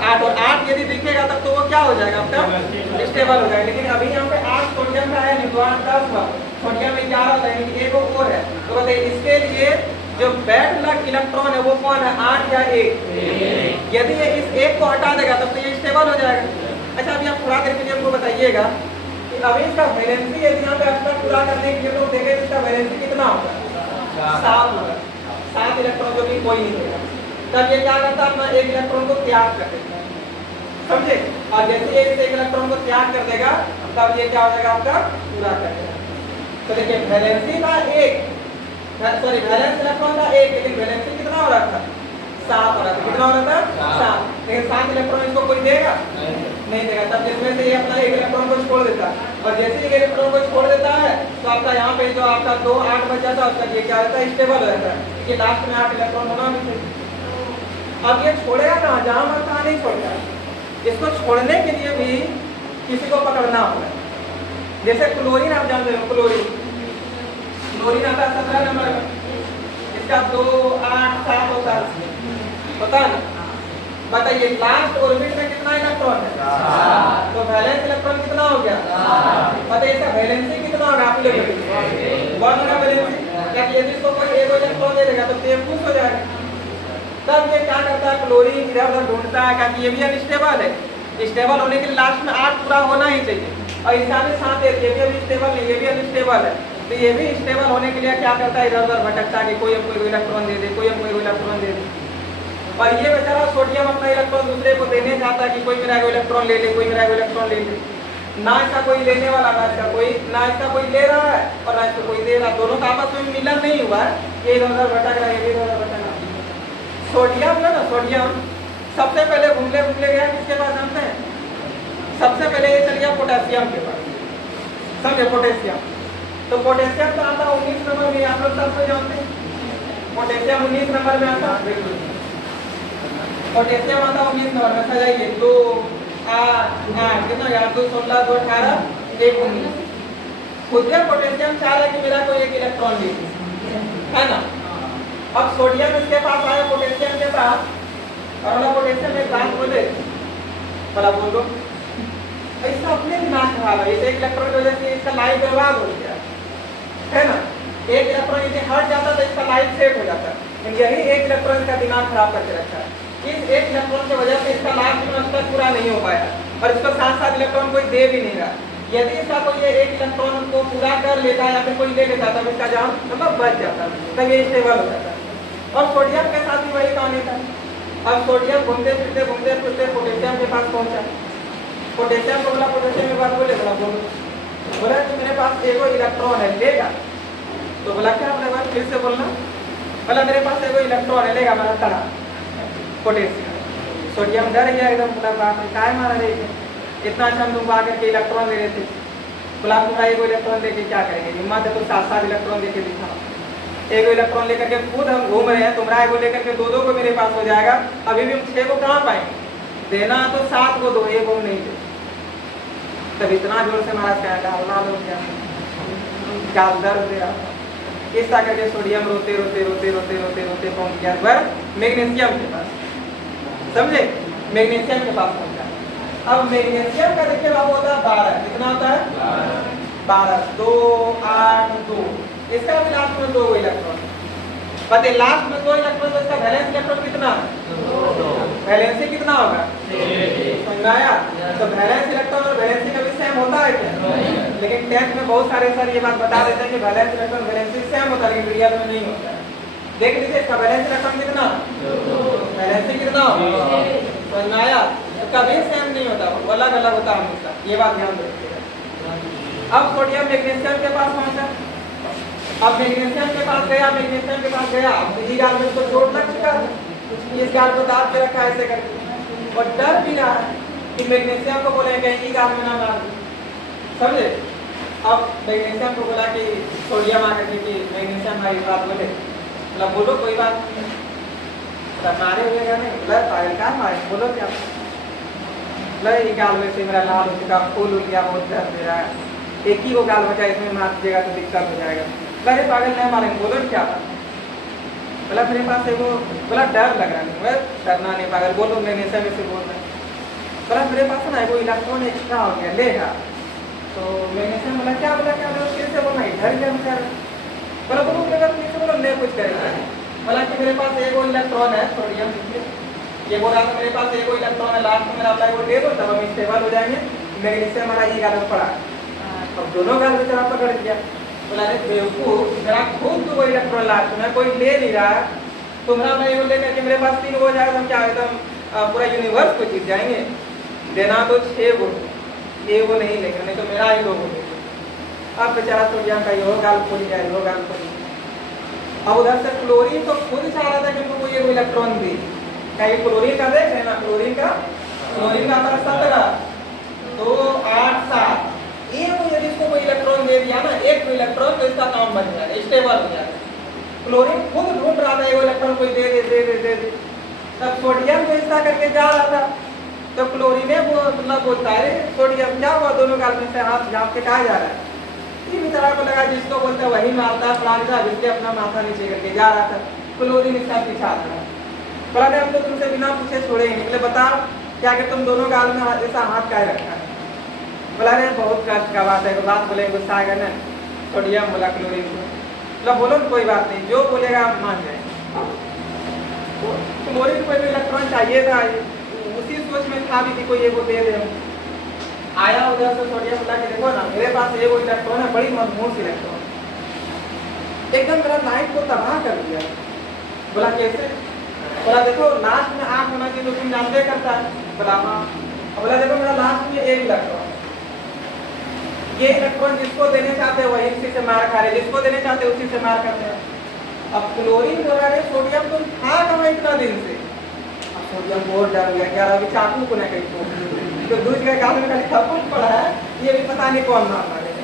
8, और 8 यदि दिखेगा तब तो वो क्या हो जाएगा, आपका स्टेबल हो जाएगा। लेकिन अभी यहाँ पे 8 सोडियम का है नहीं, तो 8 10 हुआ, सोडियम में 11 होता है, एक और है। तो बताइए इसके लिए जो बैड लक इलेक्ट्रॉन है वो कौन है, 8 या 1? यदि ये इस एक को हटा देगा तब तो ये स्टेबल हो जाएगा। अच्छा अभी आप पूरा करके हमको बताइएगा कि अभी इसका वैलेंसी यदि यहाँ पे अक्सर पूरा करने के लिए तो देखें इसका वैलेंसी कितना होगा, 7 होगा, 7 इलेक्ट्रॉन जो कि कोई नहीं देगा। तब ये क्या करता है, अपना एक इलेक्ट्रॉन को त्याग कर देता है, समझे? और जैसे ये इस एक इलेक्ट्रॉन को त्याग कर देगा तब ये क्या हो जाएगा, आपका पूरा कर देगा। तो देखिए वैलेंसी का वैलेंस इलेक्ट्रॉन का 1, लेकिन वैलेंसी कितना हो रहा था, 7 हो रहा था। कितना हो रहा था, 7। लेकिन 7 इलेक्ट्रॉन इसको कोई देगा नहीं देगा। तब जिसमें से ये अपना एक इलेक्ट्रॉन को छोड़ देता है, और जैसे ही इलेक्ट्रॉन को छोड़ देता है तो आपका यहाँ पे जो आपका 2 8 बच जाता है, उसका ये क्या होता है, स्टेबल हो जाता है, क्योंकि लास्ट में 8 इलेक्ट्रॉन होना भी चाहिए। अब ये छोड़ेगा कहाँ, जहाँ मैं कहाँ नहीं छोड़ता, इसको छोड़ने के लिए भी किसी को पकड़ना होगा। जैसे क्लोरीन आप जानते हो, क्लोरीन आता है 17 नंबर में, इसका 2 8 7 होता है, पता है ना? बताइए लास्ट ऑर्बिट में कितना इलेक्ट्रॉन है, तो वैलेंस इलेक्ट्रॉन कितना हो गया, बताइए इसका वैलेंसी कितना होगा, आप लोग 1 होगा वैलेंसी। क्या यदि इसको कोई एक इलेक्ट्रॉन दे देगा तो बेवकूफ हो जाएगा। तब ये क्या करता है, क्लोरीन इधर उधर ढूंढता है, क्योंकि ये भी अनस्टेबल है। स्टेबल होने के लिए लास्ट में 8 पूरा होना ही चाहिए, और इसका भी 7 है, ये भी अभी स्टेबल नहीं, ये भी अनस्टेबल है। तो ये भी स्टेबल होने के लिए क्या करता है, इधर उधर भटकता है कि कोई हमको इलेक्ट्रॉन दे दे, कोई हमको इलेक्ट्रॉन दे दे। और ये बेचारा सोडियम अपना इलेक्ट्रॉन दूसरे को देने चाहता है कि कोई मेरा इलेक्ट्रॉन ले ले, कोई मेरा इलेक्ट्रॉन ले ले। ना इसका कोई लेने वाला, ना इसका कोई ले रहा है और ना इसको कोई दे रहा। दोनों का आपस में मिलन नहीं हुआ है, ये इधर उधर भटक रहा है, ये इधर उधर भटक रहा है। सोडियम है ना, सोडियम सबसे पहले घूमले गया किसके पास जानते हैं? सबसे पहले ये चल गया पोटेशियम के पास, समझे? पोटेशियम, तो पोटेशियम तो आता 19 नंबर में, आप लोग सबको जानते हैं। पोटेशियम 19 नंबर में आता है, पोटेशियम आता 19 नंबर में। सजाइए 2 8 8 कितना गया, 2 16 2 18 1 19। खुद का पोटेशियम चाह रहा है कि मेरा कोई एक इलेक्ट्रॉन ले, है ना? अब सोडियम इसके पास आया पोटेशियम के पास, और वाला पोटेशियम एक बात बोले, भला बोल दो, इसका अपने दिमाग खराब है, इसे एक इलेक्ट्रॉन की वजह से इसका लाइफ बर्बाद हो गया, है ना? एक इलेक्ट्रॉन यदि हट जाता तो इसका लाइफ सेट हो जाता, यही एक इलेक्ट्रॉन का दिमाग खराब करके रखा है। इस एक इलेक्ट्रॉन की वजह से इसका लास्ट में स्तर पूरा नहीं हो पाया, और इसको 7 इलेक्ट्रॉन कोई दे भी नहीं रहा। यदि इसका कोई ये एक इलेक्ट्रॉन को पूरा कर लेता है या फिर कोई ले लेता तब इसका जान मतलब बच जाता, तब ये स्टेबल हो जाता। और सोडियम के साथ भी वही कहानी था। अब सोडियम घूमते फिरते पोटेशियम के पास पहुंचा, पोटेशियम को बोला, पोटेशियम के पास बोले, बोला कि मेरे पास एगो इलेक्ट्रॉन है, लेगा? तो बोला क्या, अपने बात फिर से बोलना। बोला मेरे पास एगो इलेक्ट्रॉन है, लेगा? मेरा तड़ा पोटेशियम। सोडियम डर गया एकदम, बोला बाप रे काय मारा रही है, इतना अच्छा हम तुमको आकर के इलेक्ट्रॉन दे रहे थे। बोला तुम्हारा एगो इलेक्ट्रॉन देके क्या करेंगे, हिम्मत है तो 7 इलेक्ट्रॉन देके दिखा। एगो इलेक्ट्रॉन लेकर के खुद हम घूम रहे हैं, तुम्हारा एगो लेकर के 2 को मेरे पास हो जाएगा, अभी भी हम 6 को कहाँ पाएंगे, देना तो 7 को दो, एक को नहीं दे। तब इतना जोर से महाराज क्या डालना लो क्या दर्द दे रहा था। इस तरह करके सोडियम रोते रोते रोते रोते रोते रोते पहुंच गया पर मैग्नीशियम के पास, समझे, मैग्नीशियम के पास पहुंचा। अब मैग्नीशियम का देखिए बाबू होता है 12, कितना होता है 12, 2 8 2, इसका भी लास्ट में 2 इलेक्ट्रॉन, पता है लास्ट में 2 इलेक्ट्रॉन, तो इसका वैलेंस इलेक्ट्रॉन कितना, वैलेंसी कितना होगा, समझाया। तो वैलेंस इलेक्ट्रॉन और वैलेंसी का भी सेम होता है क्या, लेकिन 10th में बहुत सारे सर ये बात बता देते हैं कि वैलेंस इलेक्ट्रॉन वैलेंसी सेम होता है, लेकिन रियल में नहीं होता है। देख लीजिए इसका वैलेंस इलेक्ट्रॉन कितना, वैलेंसी कितना, समझाया, कभी सेम नहीं होता, वो अलग अलग होता है हमेशा, ये बात ध्यान रखिएगा। अब सोडियम मैग्नीशियम के पास पहुंचा, अब मैग्नीशियम के पास गया, मैग्नीशियम के पास गया, ई गाल में उसको चोट लग चुका है, इस गाल को दाब के रखा है ऐसे करके, और डर भी रहा है कि मैग्नीशियम को बोले कहीं ई गाल में ना मार दे, समझे। अब मैग्नीशियम को बोला कि सोडियम आकर के मैग्नीशियम भाई बात बोले, मतलब बोलो कोई बात नहीं, मारे हुए का नहीं, बोला पागल का मारे, बोलो क्या, ई गाल में से मेरा लाल हो चुका, फूल हो गया, बहुत दर्द दे रहा है, एक ही वो गाल बचा, इसमें मार दीजिएगा तो दिक्कत हो जाएगा। अरे पागल नहीं मारेंगे, बोलो क्या, बोला मेरे पास वो, बोला डर लग रहा है, डरना नहीं पागल, बोलो मैग्नीशियम में से बोल रहे, बोला मेरे पास ना वो इलेक्ट्रॉन एक्स्ट्रा हो गया, लेगा। तो मैग्नीशियम बोला क्या कैसे बोलना, इधर क्या बेचारा, बोला बोलो कैसे बोलो, ले कुछ करेगा, बोला कि मेरे पास एक इलेक्ट्रॉन है सोडियम, ये बोल रहा था मेरे पास एक इलेक्ट्रॉन है, लास्ट में मेरा अप्लाई वो दे दो, तब हम स्टेबल हो जाएंगे। मैग्नीशियम हमारा ई गाल पड़ा, अब दोनों गाल बेचारा पकड़ गया, बोला अरे बेवकूफ, मेरा खुद तो कोई इलेक्ट्रॉन लास्ट में कोई ले नहीं रहा, तुम्हारा मैं वो लेकर के मेरे पास 3 हो जाएगा, हम क्या एकदम पूरा यूनिवर्स को जीत जाएंगे, देना तो 6 गो, ये वो नहीं लेकर, नहीं तो मेरा ही 2 हो गया। अब बेचारा सोडियम का यो गाल खोल गया, यो गाल खोल गया। अब उधर से क्लोरीन तो खुद चाह रहा था कि उनको ये इलेक्ट्रॉन दी, क्या ये क्लोरीन का देख है ना, क्लोरीन का आता 17, 2 8 7, ये यदि इसको कोई इलेक्ट्रॉन दे दिया ना, एक इलेक्ट्रॉन, तो इसका काम बन जाएगा, स्टेबल हो जाएगा। क्लोरीन खुद ढूंढ रहा था ये इलेक्ट्रॉन कोई दे दे दे दे दे, तब सोडियम को ऐसा करके जा रहा था, तो क्लोरीन है वो मतलब बोलता है सोडियम क्या हुआ, दोनों गाल में से हाथ झाँप के कहा जा रहा है, इसी तरह को लगा जिसको बोलते हैं वही मारता है, फलान था इसलिए अपना माथा नीचे करके जा रहा था, क्लोरीन इसका पीछा था, बोला हम तो तुमसे बिना पूछे छोड़ेंगे, बोले बताओ क्या कि तुम दोनों गाल में ऐसा हाथ का रखा है, बोला अरे बहुत कष्ट का बात है, बात बोले गुस्सा आएगा ना, सोडियम बोला क्लोरीन को, बोला बोलो कोई बात नहीं, जो बोलेगा आप मान जाए। क्लोरीन को इलेक्ट्रॉन चाहिए था, उसी सोच में था भी कि कोई एगो दे दे, आया उधर से सोडियम बोला कि देखो ना मेरे पास एगो इलेक्ट्रॉन है, बड़ी मजबूत इलेक्ट्रॉन, एकदम मेरा लाइफ को तबाह कर दिया। बोला कैसे, बोला देखो लास्ट में 8 होना चाहिए, तो तुम जानते करता है, बोला हाँ, बोला देखो मेरा लास्ट में 1 इलेक्ट्रॉन, ये इलेक्ट्रॉन जिसको देने चाहते हैं वही उसी से मार खा रहे, जिसको देने चाहते हैं उसी से मार करते हैं। अब क्लोरीन बोल रहा है सोडियम तुम था कहाँ इतना दिन से, अब सोडियम बहुत डर गया, क्या अभी चाकू को ना कहीं तो दूध का गाल में खाली थप्पड़ पड़ा है, ये भी पता नहीं कौन मार रहा है,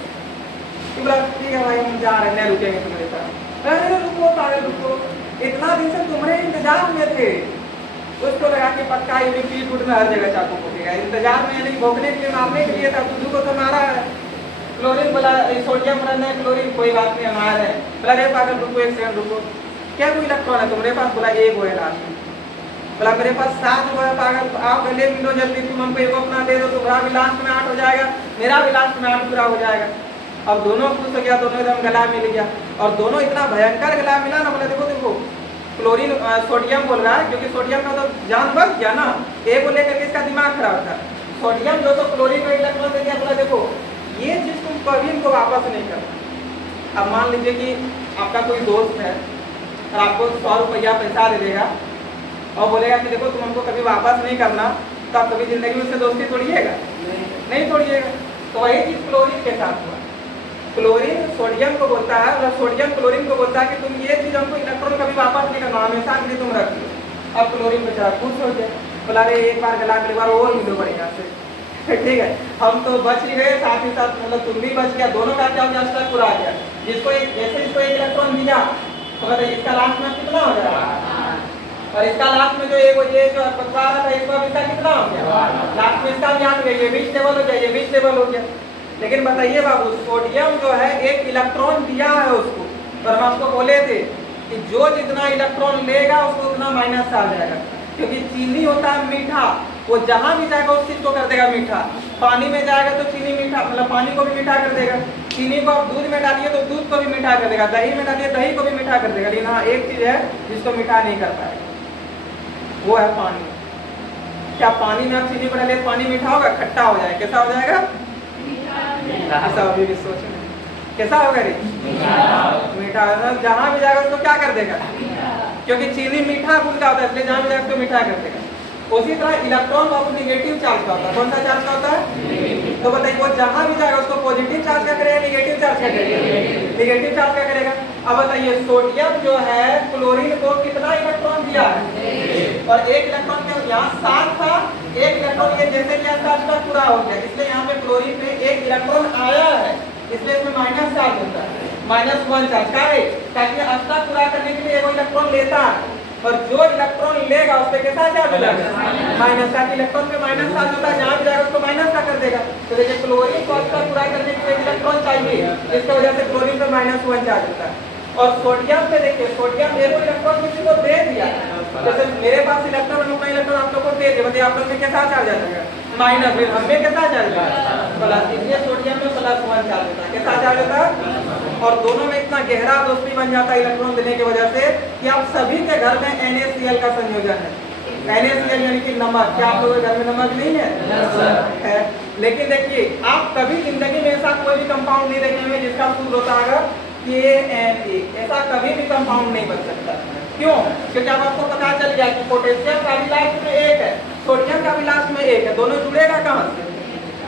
बोला ठीक है भाई हम जा रहे हैं, नहीं रुकेंगे तुम्हारे साथ, अरे रुको पागल रुको, इतना दिन से तुम्हारे इंतजार में थे, उसको लगा कि पक्का ये भी पीठ उठ में हर जगह चाकू फूटेगा, इंतजार में यानी भोंकने के लिए मारने के लिए था, दूध को तो मारा है। क्लोरीन बोला सोडियम बोला क्लोरीन कोई बात नहीं हमारा है, बोला रे पागल रुको 1 सेकंड रुको, क्या कोई इलेक्ट्रॉन है तुम्हारे पास, बोला 1 है लास्ट में, बोला मेरे पास 7 है पागल, आप गले मिलो जल्दी, तुम हमको एगो अपना दे दो, तुम्हारा भी लास्ट में 8 हो जाएगा, मेरा भी लास्ट में 8 पूरा हो जाएगा। अब दोनों खुश हो गया, दोनों एकदम गला मिल गया, और दोनों इतना भयंकर गला मिला ना, बोला देखो देखो क्लोरीन सोडियम बोल रहा है, क्योंकि सोडियम का तो जान बच गया ना, ए को लेकर के इसका दिमाग खराब था, सोडियम जो तो क्लोरीन को इलेक्ट्रॉन दे दिया, बोला देखो ये चीज तुम कभी इनको वापस नहीं करना। अब मान लीजिए कि आपका कोई दोस्त है और आपको 100 रुपया पैसा दे देगा और बोलेगा कि देखो तुम हमको कभी वापस नहीं करना, तो आप कभी जिंदगी में उससे दोस्ती तोड़िएगा, नहीं तोड़िएगा। तो वही चीज क्लोरीन के साथ हुआ, क्लोरीन सोडियम को बोलता है और सोडियम क्लोरीन को बोलता है कि तुम ये चीज हमको इलेक्ट्रॉन कभी वापस नहीं करना, हमेशा के लिए तुम रख लो। अब क्लोरीन बेचारा खुश हो गया, बोला अरे एक बार गला के बार और मिलो बढ़िया से, ठीक है हम तो बच ही गए, साथ ही साथ मतलब तुम भी बच गया, दोनों का क्या हो गया स्टक पूरा आ गया। जिसको एक जैसे इसको 1 इलेक्ट्रॉन दिया तो कहते इसका लास्ट में कितना हो जाएगा, और इसका लास्ट में जो ये जो पतवा रहा था इसका भी कितना हो गया, लास्ट में इसका भी आ गया, ये भी स्टेबल हो गया, ये भी स्टेबल हो गया। लेकिन बताइए बाबू सोडियम जो है 1 इलेक्ट्रॉन दिया है उसको, पर हम आपको बोले थे कि जो जितना इलेक्ट्रॉन लेगा उसको उतना माइनस से आ जाएगा, क्योंकि चीनी होता है मीठा, वो जहां भी जाएगा उस चीज को कर देगा मीठा। पानी में जाएगा तो चीनी मीठा, मतलब पानी को भी मीठा कर देगा। चीनी को आप दूध में डालिए तो दूध को भी मीठा कर देगा, दही में डालिए दही को भी मीठा कर देगा। लेकिन हाँ, एक चीज है जिसको मीठा नहीं कर पाएगा, वो है पानी। क्या पानी में आप चीनी को डालिए पानी मीठा होगा? खट्टा हो जाएगा। कैसा हो जाएगा? ऐसा अभी भी सोच में कैसा होगा रे? मीठा। जहां भी जाएगा उसको क्या कर देगा? क्योंकि चीनी मीठा गुण का होता है, इसलिए जहां भी जाएगा उसको मीठा कर देगा। उसी तरह इलेक्ट्रॉन बहुत नेगेटिव चार्ज का होता है। कौन सा चार्ज का होता है? तो बताइए, वो जहां भी जाएगा उसको पॉजिटिव चार्ज का करेगा, नेगेटिव चार्ज का करेगा? नेगेटिव चार्ज का करेगा। अब बताइए, सोडियम जो है क्लोरीन को कितना इलेक्ट्रॉन दिया है? और एक इलेक्ट्रॉन के यहाँ 7 था, एक इलेक्ट्रॉन ये जैसे कि का पूरा हो गया, इसलिए यहाँ पे क्लोरीन पे एक इलेक्ट्रॉन आया है, इसलिए इसमें माइनस चार्ज होता है, -1 चार्ज का है, ताकि अष्टक पूरा करने के लिए एक इलेक्ट्रॉन लेता है, और जो इलेक्ट्रॉन लेगा उस पे कैसा चार्ज होगा? Minus charge. इलेक्ट्रॉन पे माइनस चार्ज होता है, जहाँ भी जाएगा उसको माइनस का कर देगा। तो देखिए, क्लोरीन को अष्टक पूरा करने के लिए इलेक्ट्रॉन चाहिए, इसकी वजह से क्लोरीन पे -1 चार्ज होता है। और सोडियम पे देखिए, सोडियम एक इलेक्ट्रॉन किसी को दे दिया, जैसे मेरे पास इलेक्ट्रॉन, अपना इलेक्ट्रॉन आप लोग को दे दिया, मतलब आप लोग में कैसा चार्ज आ जाएगा? माइनस। फिर हमें कैसा चार्ज है? प्लस। इसलिए सोडियम में +1 चार्ज होता है। कैसा चार्ज होता है? और दोनों में इतना गहरा दोस्ती बन जाता है इलेक्ट्रॉन देने की वजह से कि आप सभी के घर में NaCl का संयोजन है। NaCl यानी कि नमक। क्या आप लोगों के घर में नमक नहीं है? है। लेकिन देखिए, आप कभी जिंदगी में ऐसा कोई भी कंपाउंड नहीं देखेंगे जिसका सूत्र होता है KNA। ऐसा कभी भी कंपाउंड नहीं बन सकता। क्यों? क्योंकि अब आपको पता चल गया कि पोटेशियम का भी लास्ट में 1 है, सोडियम का भी लास्ट में 1 है, दोनों जुड़ेगा कहाँ से?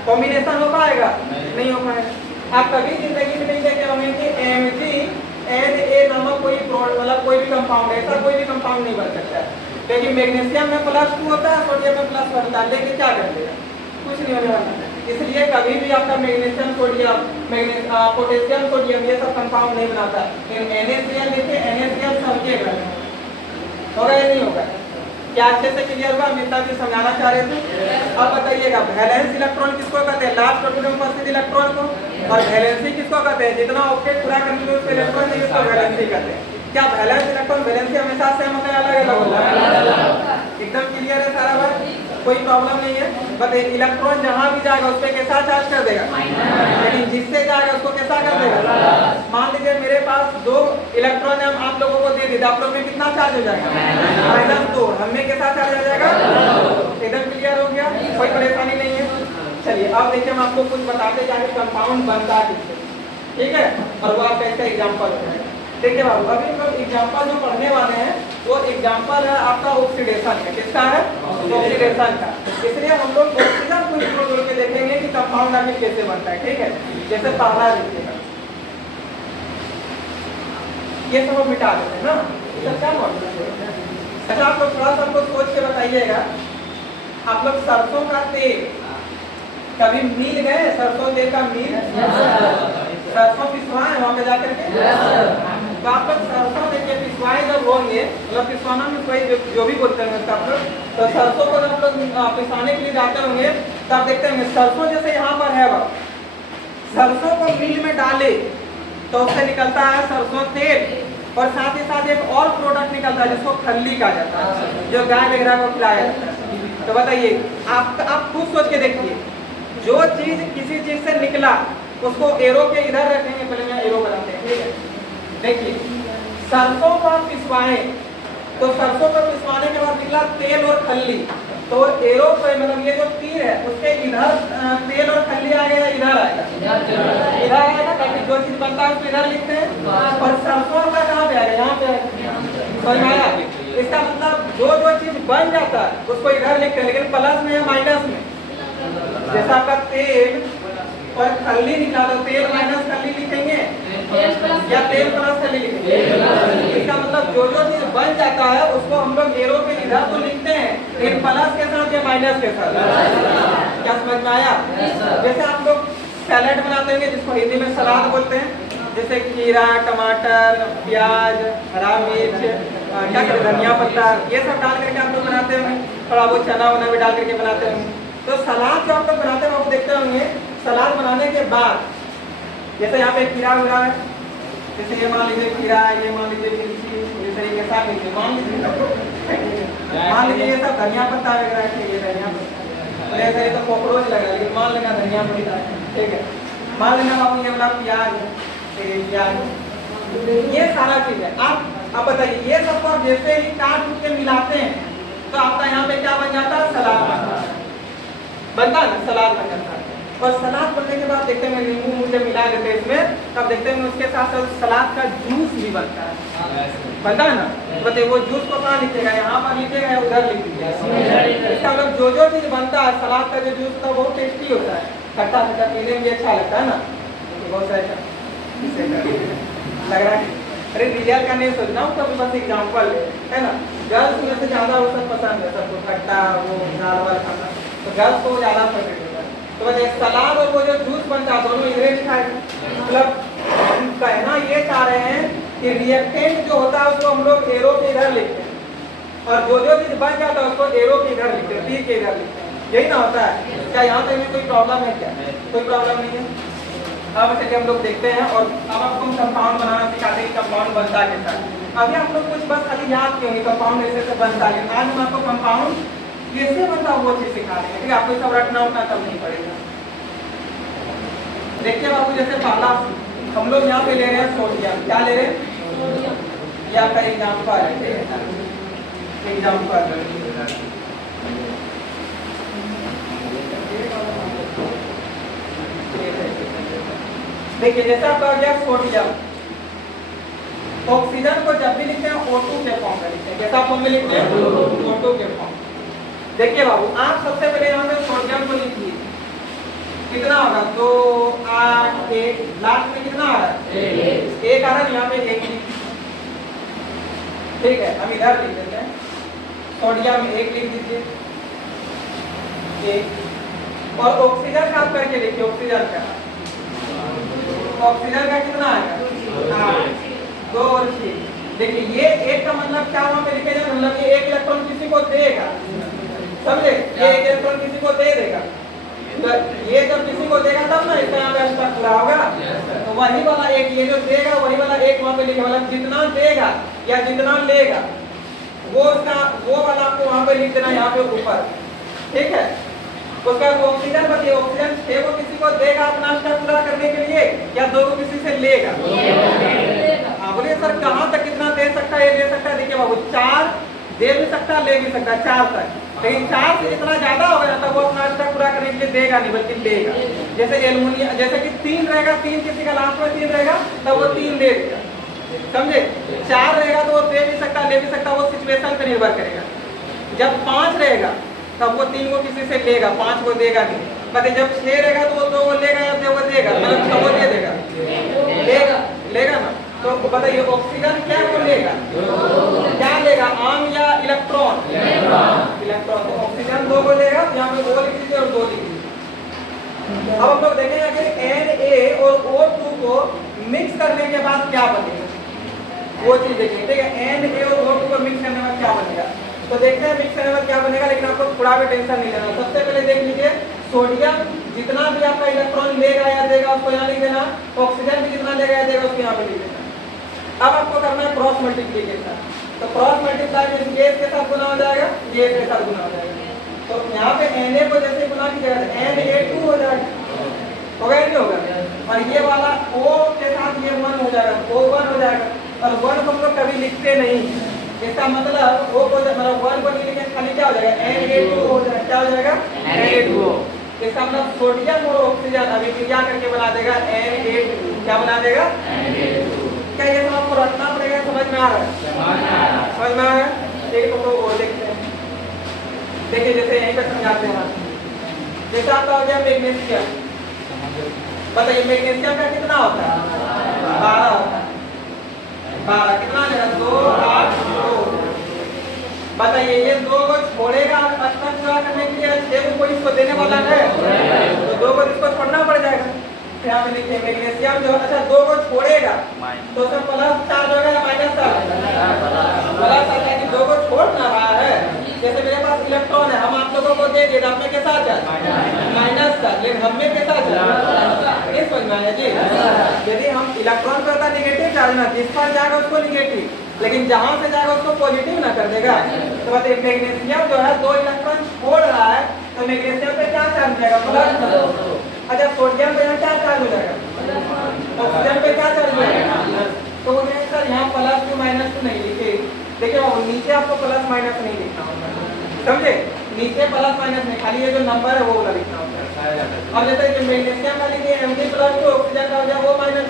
कॉम्बिनेशन हो पाएगा? नहीं हो पाएगा। आप कभी जिंदगी में नहीं देखे होंगे कि MgNA नामक कोई मतलब कोई भी कंपाउंड, ऐसा कोई भी कंपाउंड नहीं बन सकता है, क्योंकि मैग्नीशियम में +2 होता है, सोडियम में +1 होता है, लेकिन क्या कर देगा? कुछ नहीं होने वाला। इसलिए कभी भी आपका मैग्नीशियम सोडियम, पोटेशियम सोडियम ये सब कंपाउंड नहीं बनाता। NaCl देखिए, NaCl सबके घर में होगा या नहीं होगा? क्या अच्छे से क्लियर हुआ? मित्ता जी समझाना चाह रहे थे। अब बताइएगा, वैलेंस इलेक्ट्रॉन किसको कहते हैं? लास्ट ऑर्बिटल में उपस्थित इलेक्ट्रॉन को। और वैलेंसी किसको कहते हैं? जितना ऑक्टेट पूरा करने में उसके इलेक्ट्रॉन चाहिए उसको वैलेंसी कहते हैं। क्या वैलेंस इलेक्ट्रॉन वैलेंसी हमेशा सेम होता है, अलग अलग होता है? एकदम क्लियर है सारा बात, कोई प्रॉब्लम नहीं है। बताइए, इलेक्ट्रॉन जहां भी जाएगा उस पर कैसा चार्ज कर देगा? लेकिन जिससे जाएगा उसको कैसा कर देगा? मान लीजिए मेरे पास 2 इलेक्ट्रॉन है, आप लोगों को दे दिया, आप लोग में कितना चार्ज हो जाएगा? -2। हमें कैसा चार्ज आ जाएगा? एकदम क्लियर हो गया, कोई परेशानी नहीं है। चलिए, अब देखिए, हम आपको कुछ बताते जाएंगे कंपाउंड बनता है किससे, ठीक है? और वो आपका इसका एग्जाम्पल हो जाएगा। देखिए बाबू, अभी हम एग्जाम्पल जो पढ़ने वाले हैं वो एग्जाम्पल है आपका ऑक्सीडेशन का। किसका है? ऑक्सीडेशन का। इसलिए हम लोग ऑक्सीजन को जोड़ के देखेंगे कि कंपाउंड आगे कैसे बनता है, ठीक है? जैसे पहला देखिएगा, ये सब मिटा देते हैं ना, इसका क्या मतलब है? अच्छा, आप लोग थोड़ा सा हमको सोच के बताइएगा, आप लोग सरसों का तेल कभी मिल गए? सरसों तेल का मिल? सरसों पिसवाए वहाँ पे जाकर के? तो आप लोग सरसों देखिए पिसवाए जब होंगे, मतलब पिसवाना में कोई जो भी बोलते हैं आप लोग, तो सरसों को जब लोग पिसाने के लिए जाते होंगे तब देखते होंगे सरसों जैसे यहाँ पर है, वह सरसों को मिल में डाले तो उससे निकलता है सरसों तेल, और साथ ही साथ एक और प्रोडक्ट निकलता है जिसको खल्ली कहा जाता है, जो गाय वगैरह को खिलाया जाता है। तो बताइए, आप खुद सोच के देखिए, जो चीज किसी चीज से निकला उसको एरो के इधर रखेंगे, पहले मैं एरो बनाते हैं, ठीक है? देखिए, सरसों को आप पिसवाए तो सरसों को पिसवाने के बाद निकला तेल और खल्ली, तो एरो पे मतलब ये जो तीर है उसके इधर तेल और खल्ली आ गया, इधर आएगा, इधर आएगा, ताकि जो चीज बनता है उसको इधर लिखते हैं, और सरसों का कहाँ पे आएगा? यहाँ पे आएगा। समझ में आया? इसका मतलब जो चीज बन जाता है उसको इधर लिखते हैं, लेकिन प्लस में या माइनस में। जैसा आपका तेल और खल्ली निकला तो तेल माइनस खल्ली लिखेंगे या तेल प्लस खल्ली लिखेंगे? इसका मतलब जो चीज बन जाता है उसको हम लोग एरो के इधर तो लिखते हैं, लेकिन प्लस के साथ या माइनस के साथ। क्या समझ में आया? जैसे आप लोग सैलेड बनाते होंगे, जिसको हिंदी में सलाद बोलते हैं, जैसे खीरा, टमाटर, प्याज, हरा मिर्च, क्या कहते हैं, धनिया पत्ता, ये सब डाल करके आप लोग बनाते होंगे, थोड़ा बहुत चना वना भी डाल करके बनाते होंगे। तो सलाद जो आप लोग बनाते हैं वो देखते होंगे, सलाद बनाने के बाद जैसे यहाँ पे खीरा हो रहा है, जैसे ये मान लीजिए खीरा, ये मान लीजिए मिर्ची, इस तरीके से मान लीजिए ये सब धनिया पत्ता वगैरह है, ये धनिया पत्ता, और ऐसे तो कॉकरोच लगा, लेकिन मान लेना धनिया पत्ता है, ठीक है। मान लेना बाबू ये वाला प्याज है, प्याज, ये सारा चीज है। आप बताइए ये सबको आप जैसे ही काट के मिलाते हैं तो आपका यहाँ पे क्या बन जाता है, सलाद बनता है ना, सलाद बन जाता है। और सलाद बनने के बाद देखते हैं नींबू मुझे मिला देते हैं इसमें, तब देखते हैं उसके साथ साथ सलाद का जूस भी बनता है, बनता है ना। बताइए वो जूस को कहाँ लिखेगा, यहाँ पर लिखेगा या उधर लिख दीजिएगा। इसका मतलब जो चीज बनता है सलाद का जो जूस होता है बहुत टेस्टी होता है, खट्टा खट्टा पीने में भी अच्छा लगता है ना, बहुत अच्छा लग रहा है। अरे रियल का नहीं सोचना हूँ, कभी बस एग्जाम्पल है ना। गर्ल्स में से ज़्यादा वो सब पसंद है, सबको खट्टा वो दाल वाल खाना, तो गर्ल्स को ज़्यादा पसंद होता है। तो वजह सलाद और वो जो जूस बनता है दोनों इधर लिखा है। मतलब कहना ये चाह रहे हैं कि रिएक्टेंट जो होता है उसको हम लोग एरो के इधर लिखते हैं, और जो चीज़ बन जाता है उसको एरो के इधर लिखते हैं, तीर के इधर लिखते हैं, यही ना होता है। क्या यहाँ तक में कोई प्रॉब्लम है क्या? कोई प्रॉब्लम नहीं है। अब चलिए हम लोग देखते हैं, और अब आपको हम कंपाउंड बनाना सिखाते हैं, कंपाउंड बनता है कैसा। अभी आप लोग कुछ बस खाली याद क्यों नहीं कंपाउंड ऐसे बनता है, आज हम आपको कंपाउंड कैसे बनता है वो चीज सिखा देंगे, ठीक है। आपको सब रटना उठना तब नहीं पड़ेगा। देखिए बाबू जैसे पहला हम लोग यहाँ पे ले रहे हैं सोडियम, क्या ले रहे हैं, ये आपका एग्जाम्पल है, ठीक है, एग्जाम्पल। देखिए जैसे आपका हो गया सोडियम, ऑक्सीजन को जब भी लिखते हैं O2 के फॉर्म में लिखते हैं, कैसा फॉर्म में लिखते हैं, O2 के फॉर्म। देखिए बाबू आप सबसे पहले यहाँ पे सोडियम को लिखिए, कितना होगा 2 8 1, लास्ट में कितना आ रहा है, एक आ रहा है, यहाँ पे एक, ठीक है। हम इधर लिख देते हैं सोडियम 1 लिख दीजिए, एक। और ऑक्सीजन का आप करके देखिए, ऑक्सीजन का कितना आएगा 2 और 6। देखिए ये एक का मतलब क्या वहां पे लिखे जाए, मतलब ये एक इलेक्ट्रॉन किसी को देगा, समझे, ये एक इलेक्ट्रॉन किसी को दे देगा, तो ये जब किसी को देगा तब ना इसका यहाँ पे अंतर पूरा होगा। तो वही वाला एक ये जो देगा वही वाला एक वहां पे लिखे, मतलब जितना देगा या जितना लेगा वो उसका वो वाला आपको वहां पे लिख देना यहाँ पे ऊपर, ठीक है। उसका ऑक्सीजन बताइए, ऑक्सीजन 6 को किसी को देगा अपना स्टेप पूरा करने के लिए, या 2 को किसी से लेगा, हाँ बोलिए सर कहाँ तक कितना दे सकता है, ये ले सकता है। देखिए बाबू 4 दे भी सकता है, ले भी सकता है 4 तक, लेकिन 4 से जितना ज्यादा होगा तब वो अपना स्टेप पूरा करने के लिए देगा नहीं बल्कि लेगा। जैसे एल्युमिनियम, जैसे कि 3 रहेगा, 3 किसी का लास्ट में 3 रहेगा तब वो 3 दे देगा, समझे। 4 रहेगा तो वो दे भी सकता ले भी सकता, वो सिचुएशन पर निर्भर करेगा। जब 5 रहेगा तब वो 3 को किसी से लेगा, 5 को देगा नहीं। कहते जब 6 रहेगा तो वो 2 को लेगा या 2 को देगा, मतलब 6 को दे देगा, लेगा ना। तो बताइए ऑक्सीजन क्या को लेगा, क्या लेगा, आम या इलेक्ट्रॉन, इलेक्ट्रॉन। तो ऑक्सीजन 2 को लेगा, यहाँ पे 2 लिख दीजिए और 2 लिख दीजिए। अब हम लोग देखेंगे कि Na और O2 को मिक्स करने के बाद क्या बनेगा, वो चीज देखेंगे, ठीक है। Na और O2 को मिक्स करने में क्या बनेगा, तो देखते हैं मिक्स करने में क्या बनेगा, लेकिन आपको थोड़ा भी टेंशन नहीं लेना। सबसे पहले देख लीजिए सोडियम जितना भी आपका इलेक्ट्रॉन लेगा या देगा उसको यहाँ लिख देना, ऑक्सीजन भी जितना लेगा या देगा उसको यहाँ पे लिख देना। अब आपको करना है क्रॉस मल्टीप्लिकेशन, तो क्रॉस मल्टीप्लाई ये इसके साथ गुना हो जाएगा, ये इसके साथ गुना हो जाएगा। तो यहाँ पे Na को जैसे गुना कीजिएगा Na2 हो जाएगा, होगा नहीं होगा, और ये वाला O के साथ ये 1 हो जाएगा, O1 हो जाएगा। और 1 को हम लोग कभी लिखते नहीं, इसका मतलब O को मतलब 1 को लिखेंगे खाली क्या हो जाएगा Na2 हो जाएगा, क्या हो जाएगा Na2। इसका मतलब सोडियम और ऑक्सीजन अभिक्रिया करके बना देगा Na2, क्या बना देगा Na2। क्या ये सब आपको रखना पड़ेगा, समझ में आ रहा है, समझ में आ रहा है। एक तो और देखते हैं, देखिए जैसे यहीं पे समझाते हैं। जैसे आपका हो गया मैग्नीशियम, बताइए मैग्नीशियम का कितना होता है 12 होता है, 12 कितना लेगा 2 8 2। बताइए ये 2 को छोड़ेगा स्तर पूरा करने के लिए, 6 को इसको देने वाला है तो 2 को इसको छोड़ना पड़ जाएगा। यहाँ पे लिखिए मैग्नीशियम जो अच्छा 2 को छोड़ेगा तो उसमें प्लस चार्ज होगा या माइनस चार्ज, प्लस चार्ज, लेकिन 2 को छोड़ ना रहा है। जैसे मेरे पास इलेक्ट्रॉन है, हम आप लोगों को दे दिए, आपने के साथ माइनस चार्ज, लेकिन हम में के साथ ये समझ में आया जी। यदि हम इलेक्ट्रॉन पे होता नेगेटिव चार्ज चार्ज ना, जिस पर जाएगा उसको निगेटिव, लेकिन जहां से जाएगा उसको पॉजिटिव ना कर देगा। तो बताइए मैग्नीशियम जो है 2 इलेक्ट्रॉन छोड़ रहा है, तो मैग्नीशियम पे क्या चार्ज जाएगा? प्लस। अच्छा सोडियम पे यहाँ क्या चार्ज हो जाएगा? ऑक्सीजन पे क्या चार्ज हो जाएगा? तो वो नहीं सर यहाँ प्लस टू माइनस टू नहीं लिखे, देखिए नीचे आपको प्लस माइनस नहीं लिखना होता, समझे? नीचे प्लस माइनस नहीं, खाली ये जो नंबर है वो वाला लिखना होता है। अब जैसे कि मैग्नीशियम का लिखिए Mg प्लस टू, ऑक्सीजन का हो गया वो माइनस।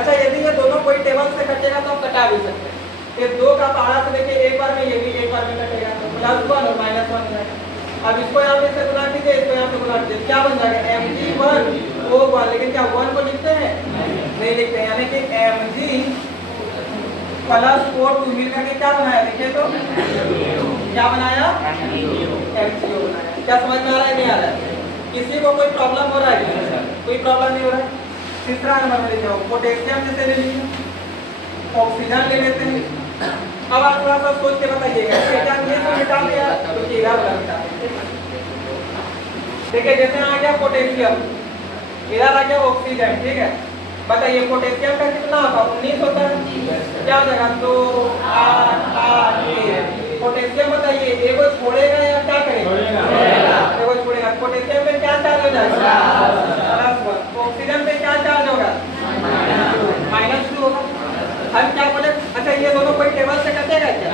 अच्छा यदि ये दोनों कोई टेबल से कटेगा तो आप कटा भी सकते हैं। ये 2 का पहाड़ा से देखिए एक बार में, ये भी एक बार में कटेगा, तो +1 और -1 जाएगा। अब इसको यहाँ पे से गुणा कीजिए, इसको यहाँ पे गुणा कीजिए, क्या बन जाएगा? Mg1O1, लेकिन क्या 1 को लिखते हैं? नहीं लिखते हैं, यानी कि Mg प्लस 4 2 मिल करके क्या बनाया? देखिए तो क्या बनाया? MgO बनाया। क्या समझ में आ रहा है नहीं आ रहा है? किसी को कोई प्रॉब्लम हो रहा है? कोई प्रॉब्लम नहीं हो रहा है। तीसरा नंबर में लिखो पोटेशियम जैसे ले लीजिए, ऑक्सीजन ले लेते हैं। अब आप थोड़ा सा सोच के बताइएगा कि क्या ये तो मिटा दिया तो कीड़ा वाला मिटा दिया। देखिए जैसे आ गया पोटेशियम, इधर आ गया ऑक्सीजन, ठीक है? बताइए पोटेशियम का कितना होता है? 19 होता है, क्या हो जाएगा? 2 8 8 1। पोटेशियम बताइए एगो छोड़ेगा या क्या करेगा? एगो छोड़ेगा। पोटेशियम पे क्या चार्ज हो जाएगा? +1। ऑक्सीजन पे क्या चार्ज होगा? -2 होगा। हम क्या बोले? अच्छा ये दोनों कोई टेबल से कटेगा क्या?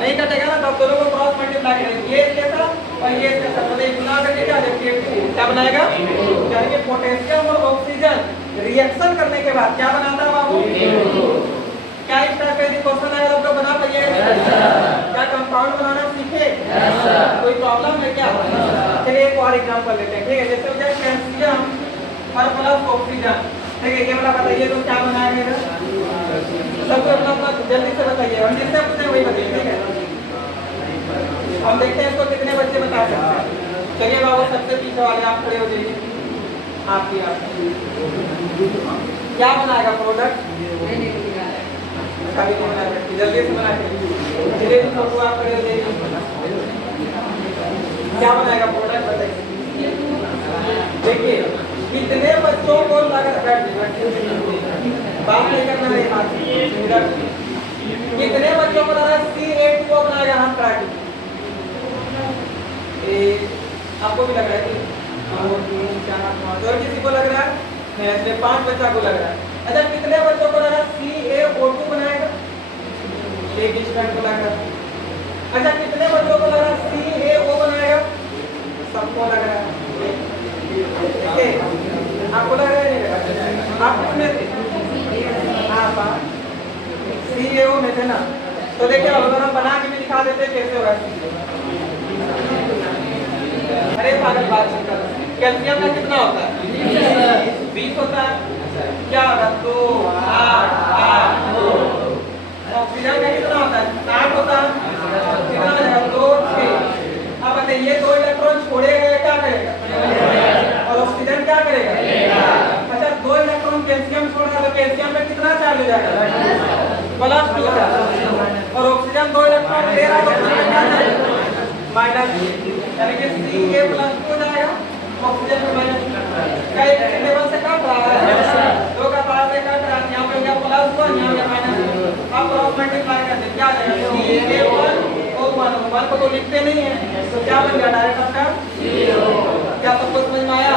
नहीं कटेगा ना, तब दोनों को क्रॉस मल्टीप्लाई करेंगे, ये इसके साथ और ये इसके साथ, मतलब गुना करके क्या बनाएगा? यानी कि पोटेशियम और ऑक्सीजन रिएक्शन करने के बाद क्या बनाता है बाबू? क्या इस तरह का क्वेश्चन आएगा तो बना पाइएगा? क्या कंपाउंड बनाना सीखे? कोई प्रॉब्लम है क्या? चलिए एक और एग्जांपल लेते हैं, ठीक है? जैसे हो जाए कैल्शियम और प्लस ऑक्सीजन, ठीक है? ये वाला बताइए तो क्या बनाएगा इधर? सबको अपना अपना जल्दी से बताइए, हम जिससे पूछे वही बताइए, ठीक है? हम देखते हैं इसको कितने बच्चे बता सकते हैं। चलिए बाबू सबसे पीछे वाले आप खड़े हो जाइए, आपकी क्या बनाएगा प्रोडक्ट? जल्दी से बना के फोटो आप खड़े हो जाइए, क्या बनाएगा प्रोडक्ट बताइए। देखिए कितने बच्चों को लग बात नहीं करना है, बात कितने बच्चों को लगा C8 बनाएगा? हम ट्राई आपको भी लग रहा है कि 2 3 4 5 और किसी को लग रहा है? नहीं, ऐसे 5 बच्चा को लग रहा है। अच्छा कितने बच्चों को लगा CaO2 बनाएगा? एक स्टूडेंट को लग रहा है। अच्छा कितने बच्चों को लगा CaO बनाएगा? सबको लग रहा है। आपको लग रहा है नहीं लग रहा? आप किसमें थे? आप CaO में थे ना? तो देखिए अगर हम बना के भी दिखा देते कैसे होगा। अरे पागल बात कर, कैल्शियम का कितना होता है? 20 होता है, क्या होगा? 2 8 8 2। ऑक्सीजन का कितना होता है? 8 होता है, कितना हो जाएगा? 2 6। अब बताइए 2 इलेक्ट्रॉन छोड़ेगा या क्या करेगा? और ऑक्सीजन क्या करेगा? अच्छा 2 इलेक्ट्रॉन कैल्शियम छोड़ रहा है तो कैल्शियम में कितना चार्ज हो जाएगा? +2 चार्ज। और ऑक्सीजन 2 इलेक्ट्रॉन ले रहा है तो उसमें क्या चार्ज? -2, यानी कि Ca+2 हो जाएगा, ऑक्सीजन में -2। क्या एक टेबल से कट रहा है? 2 का पावर से कट रहा है, यहाँ पे हो गया +1, यहाँ पे -2। अब क्रॉस मल्टीप्लाई कर दे, क्या आ जाएगा? Ca1O1, 1 को तो लिखते नहीं है, तो क्या बन गया डायरेक्ट आपका? क्या सबको समझ में आया?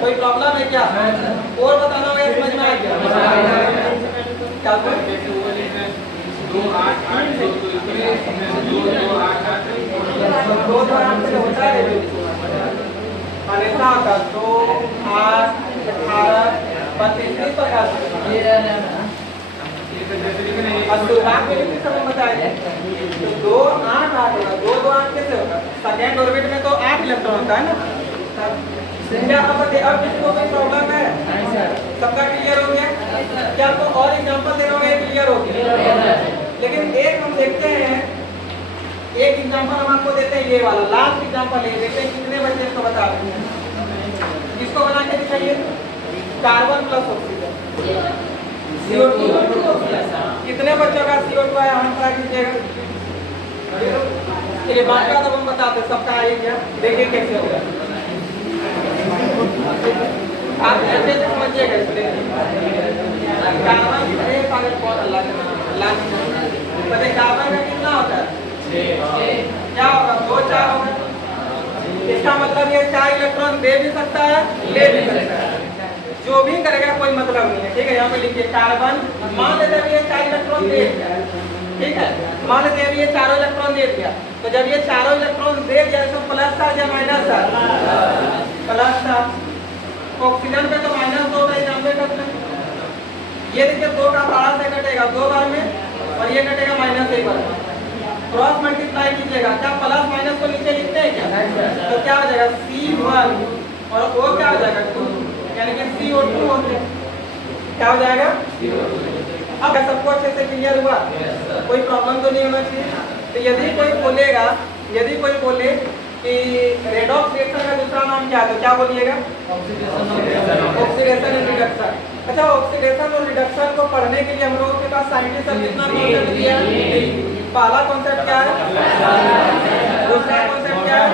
कोई प्रॉब्लम है क्या? और बताना होगा समझ में आया क्या? क्या 2 8 8 2 2 8 8 2 2 8 से होता है अन्यथा का 2 8 18 32 इस प्रकार से अब शुरुआत में कितने समय बताया? तो 2 8 8 होगा। 2 2 8 कैसे होगा? सेकेंड ऑर्बिट में तो 8 इलेक्ट्रॉन होता है ना। क्या अब किसको कोई प्रॉब्लम है? सबका क्लियर हो गया? क्या आपको और एग्जांपल देना होगा? क्लियर हो गया? लेकिन एक हम देखते हैं, एक एग्जांपल हम आपको देते हैं, ये वाला लास्ट एग्जांपल है, देखते हैं कितने बच्चे इसको बता रहे हैं। इसको बना के दिखाइए। कार्बन प्लस ऑक्सीजन CO2, कितने बच्चों का CO2 आया? हम ट्राई कीजिएगा। चलिए बात का तो हम बताते सबका आइए क्या, देखिए कैसे होगा। आप ऐसे से समझिएगा इसलिए कार्बन एक अगर कौन अल्लाह के नाम पता कार्बन का कितना होता है क्या होगा 2 4 होगा। इसका मतलब ये 4 इलेक्ट्रॉन दे भी सकता है ले भी सकता है, जो भी करेगा कोई मतलब नहीं है। ठीक है, यहाँ पे लिखिए कार्बन मान लेते हैं ये 4 इलेक्ट्रॉन दे दिया, ठीक है, मान लेते हैं ये चारों इलेक्ट्रॉन दे दिया, तो जब ये चारों इलेक्ट्रॉन दे दिया तो प्लस था या माइनस था? प्लस था। ऑक्सीजन पे तो माइनस 2 था, जानते करते हैं। ये देखिए 2 का बाहर से कटेगा 2 बार में और ये कटेगा माइनस 1 बार में। क्रॉस मल्टीप्लाई कीजिएगा, क्या प्लस माइनस को नीचे लिखते हैं क्या? तो क्या हो जाएगा C1 और O क्या हो जाएगा 2, यानी कि CO2 हो गया। क्या हो जाएगा? अब सबको अच्छे से क्लियर हुआ? कोई प्रॉब्लम तो नहीं होना चाहिए। तो यदि कोई बोले कि रेडॉक्स रिएक्शन का दूसरा नाम क्या है तो क्या बोलिएगा? Oxidation and reduction. अच्छा, ऑक्सीडेशन और रिडक्शन को पढ़ने के लिए हम लोगों के पास साइंटिस्ट ने कितना कॉन्सेप्ट दिया है? पहला कॉन्सेप्ट क्या है? दूसरा कॉन्सेप्ट क्या है?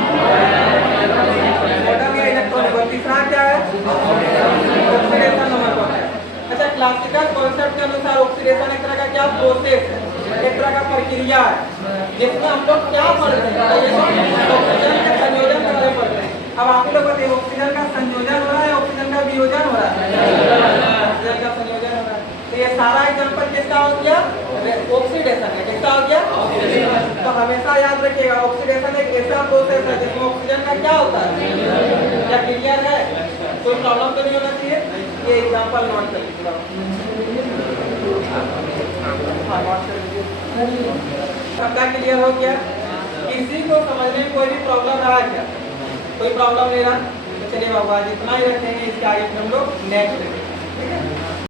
एटम या इलेक्ट्रॉन। तीसरा क्या है? Oxidation number concept. अच्छा, क्लासिकल कॉन्सेप्ट के अनुसार ऑक्सीडेशन एक तरह का क्या प्रोसेस है, एक तरह का प्रक्रिया है, जिसमें हम लोग क्या पढ़ते हैं? ऑक्सीजन के संयोजन के बारे में पढ़ते हैं। अब आप लोग बताइए ऑक्सीजन का संयोजन हो रहा है, ऑक्सीजन का वियोजन हो रहा है? ऑक्सीजन का संयोजन हो रहा है। तो ये सारा एग्जांपल किसका हो गया? ऑक्सीडेशन है। किसका हो गया? तो हमेशा याद रखिएगा ऑक्सीडेशन एक ऐसा प्रोसेस है जिसमें ऑक्सीजन का क्या होता है? क्या क्लियर है? कोई प्रॉब्लम तो नहीं होना चाहिए। ये एग्जांपल नोट कर लीजिएगा। हाँ, नोट कर लीजिए। सबका क्लियर हो गया? किसी को समझने में कोई भी प्रॉब्लम रहा क्या? कोई प्रॉब्लम नहीं रहा? तो चलिए बाबू आज इतना ही रखेंगे, इसके आगे हम लोग नेक्स्ट